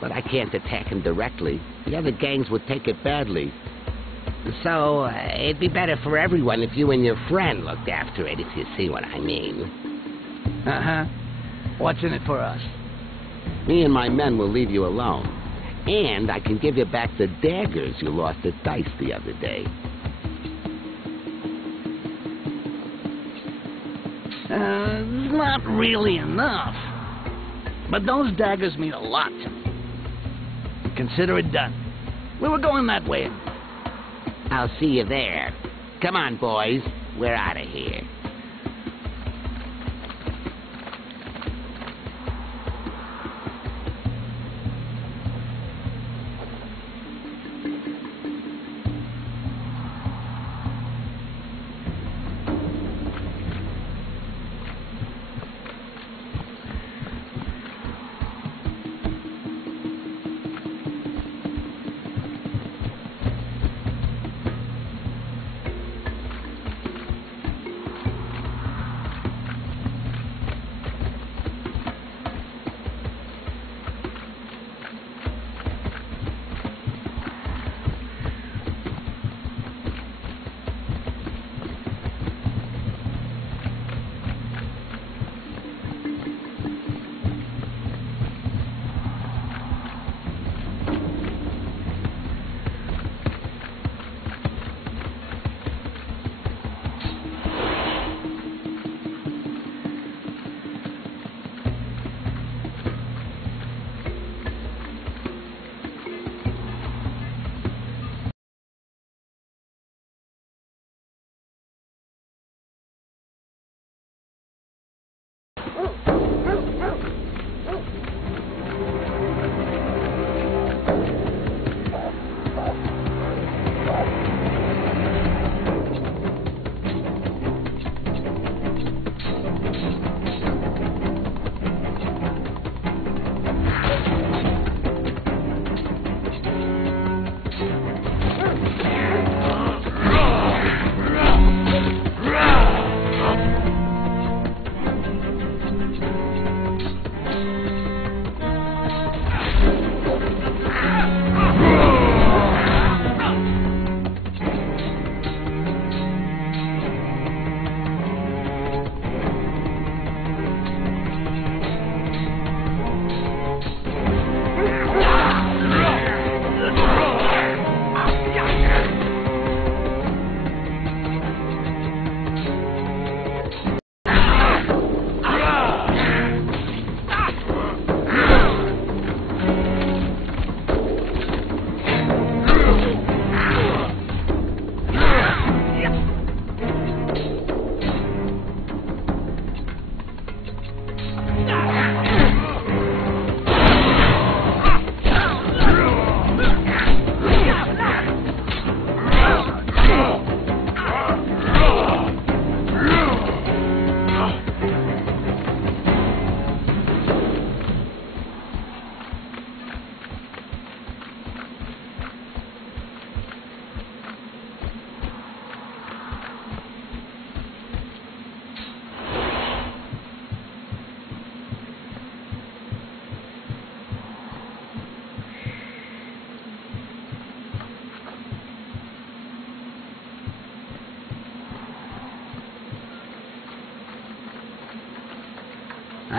but I can't attack him directly. The other gangs would take it badly. So, it'd be better for everyone if you and your friend looked after it, if you see what I mean. Uh-huh. What's in it for us? Me and my men will leave you alone. And I can give you back the daggers you lost at Dice the other day. Not really enough. But those daggers mean a lot to me. Consider it done. We were going that way. I'll see you there. Come on, boys. We're out of here.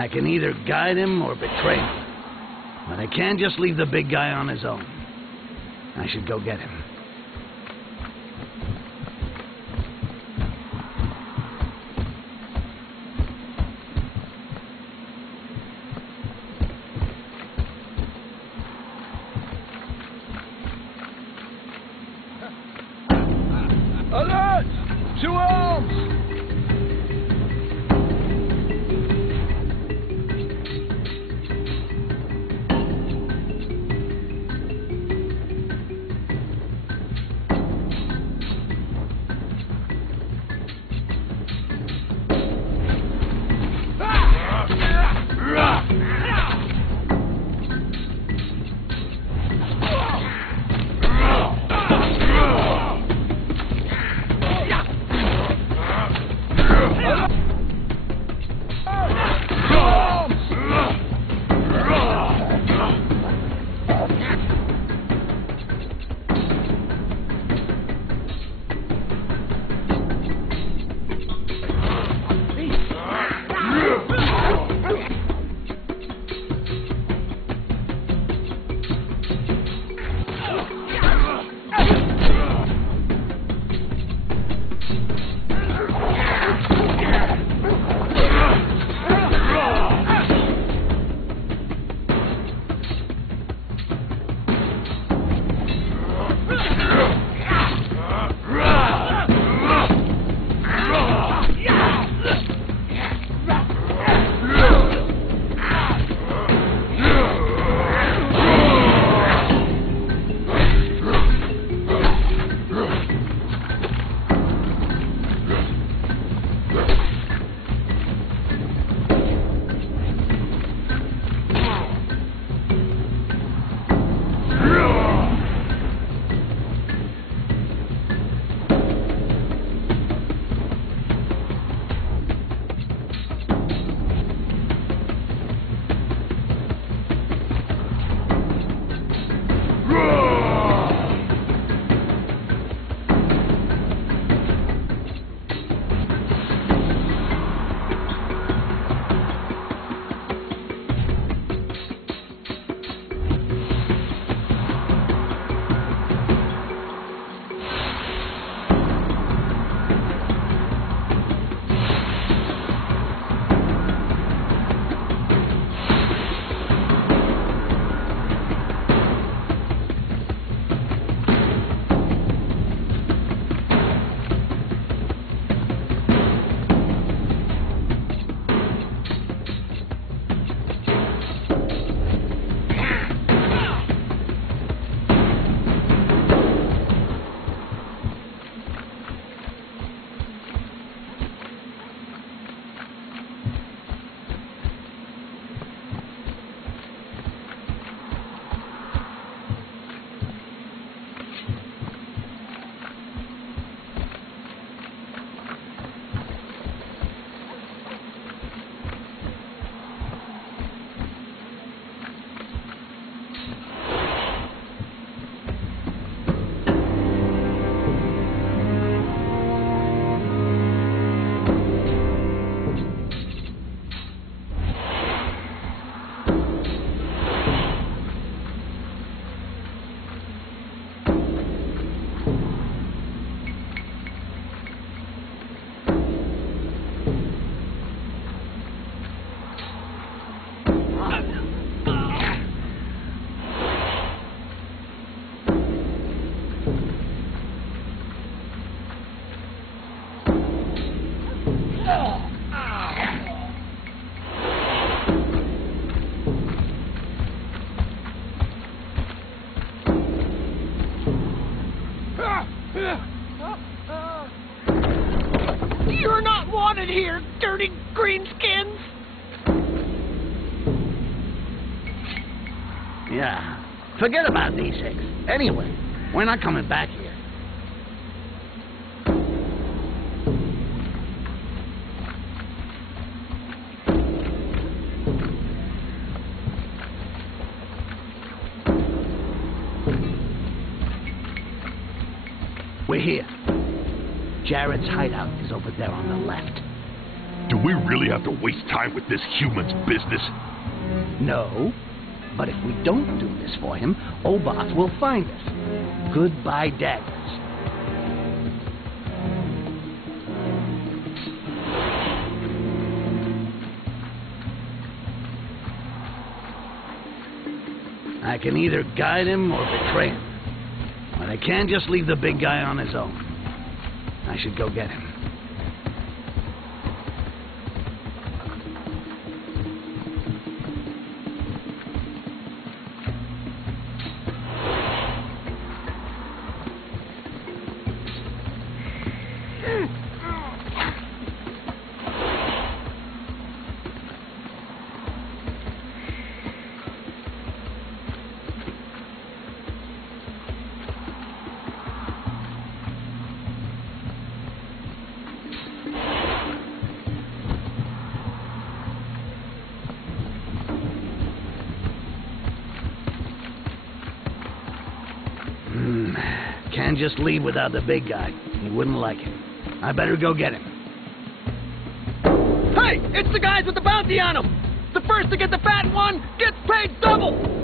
I can either guide him or betray him. But I can't just leave the big guy on his own. I should go get him. Alert! To arms! You're not wanted here, dirty greenskins! Yeah, forget about these things. Anyway, we're not coming back here. We're here. Jared's hideout is over there on the left. Do we really have to waste time with this human's business? No. But if we don't do this for him, Oboth will find us. Goodbye, daggers. I can either guide him or betray him. But I can't just leave the big guy on his own. I should go get him. Can't just leave without the big guy. He wouldn't like it. I better go get him. Hey, it's the guys with the bounty on them! The first to get the fat one gets paid double!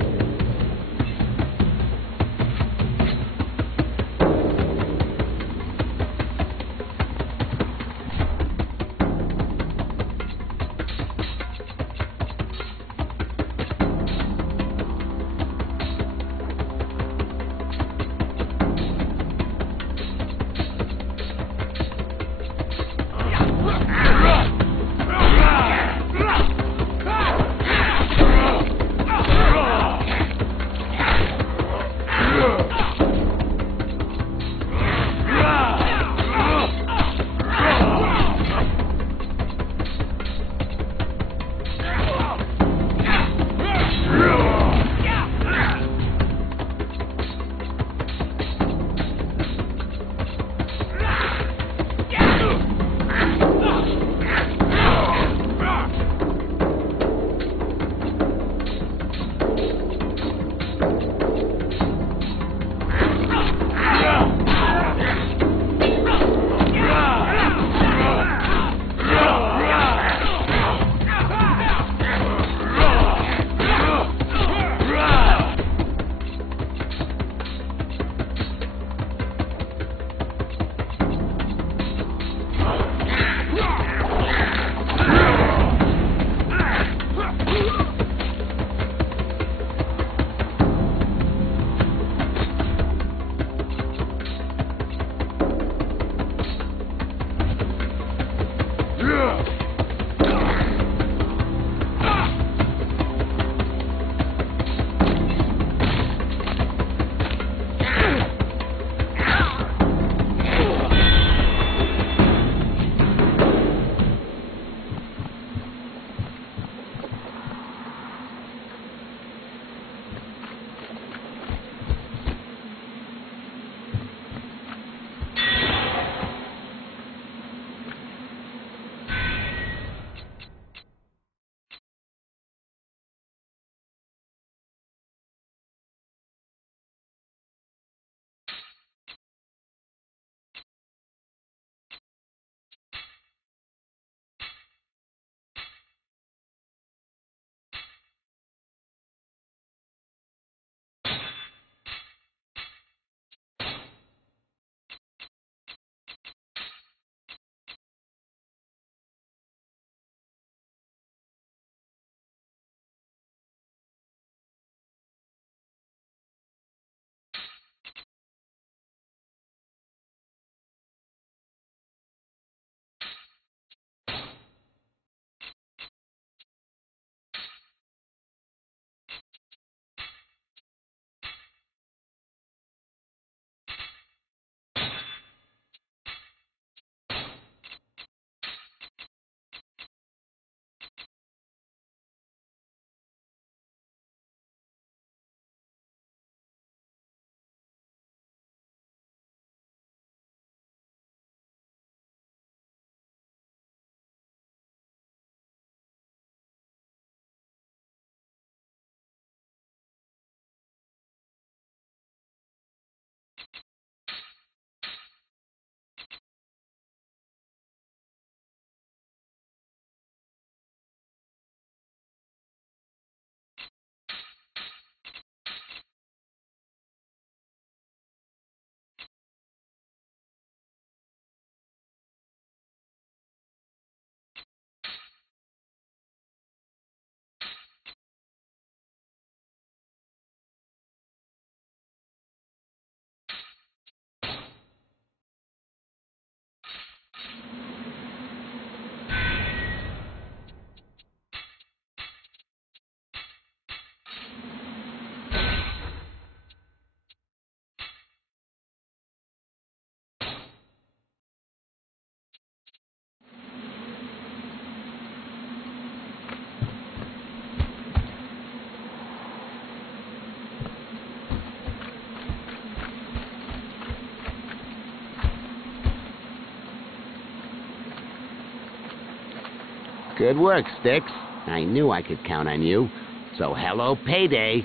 Good work, Sticks. I knew I could count on you. So hello, payday.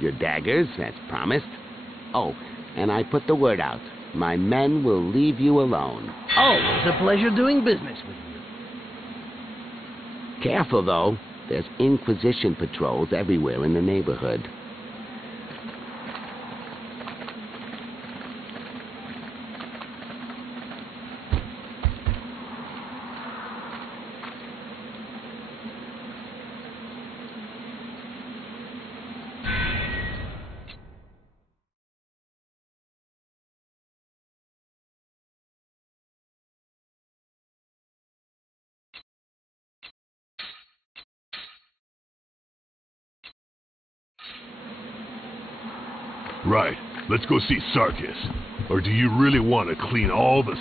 Your daggers, as promised. Oh, and I put the word out. My men will leave you alone. Always a pleasure doing business with you. Careful, though. There's Inquisition patrols everywhere in the neighborhood. Right, let's go see Sarkis. Or do you really want to clean all this?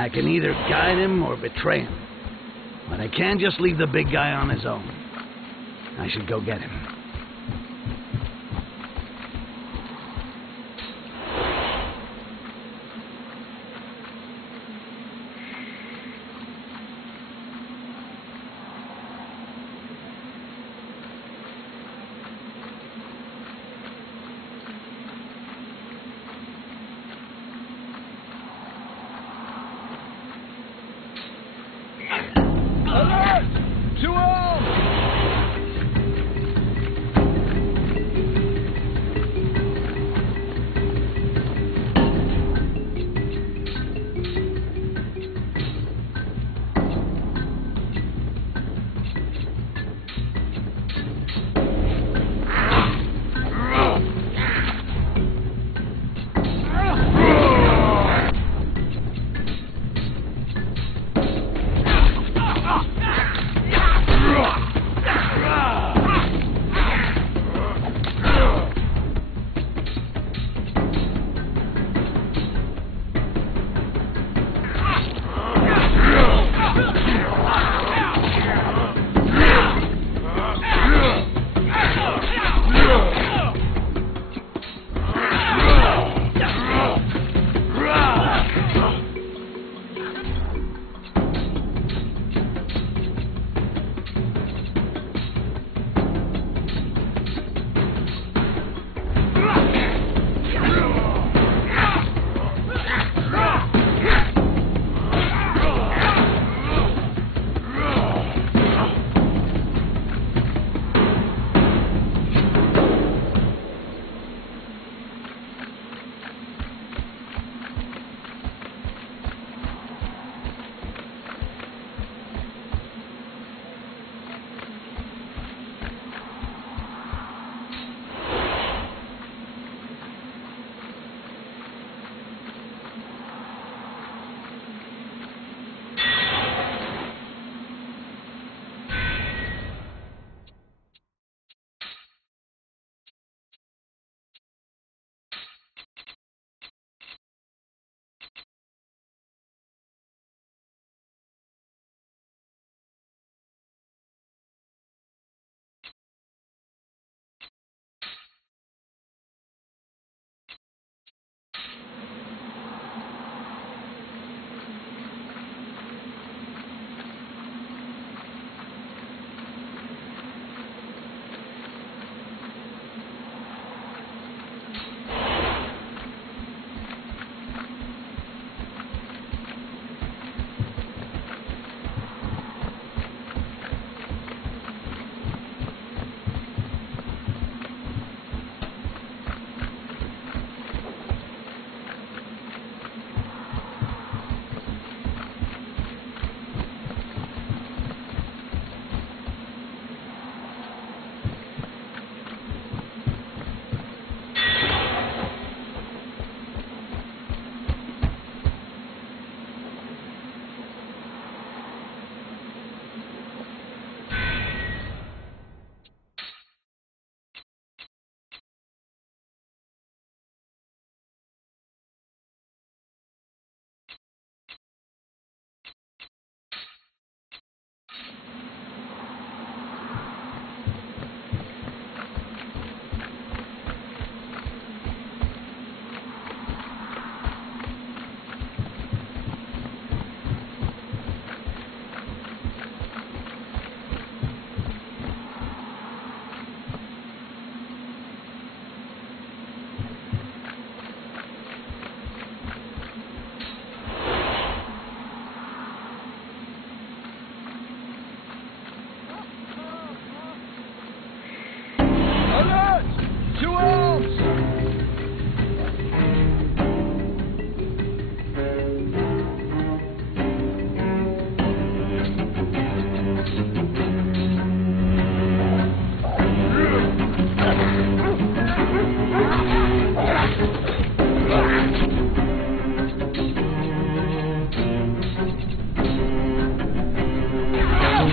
I can either guide him or betray him. But I can't just leave the big guy on his own. I should go get him.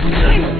Ugh!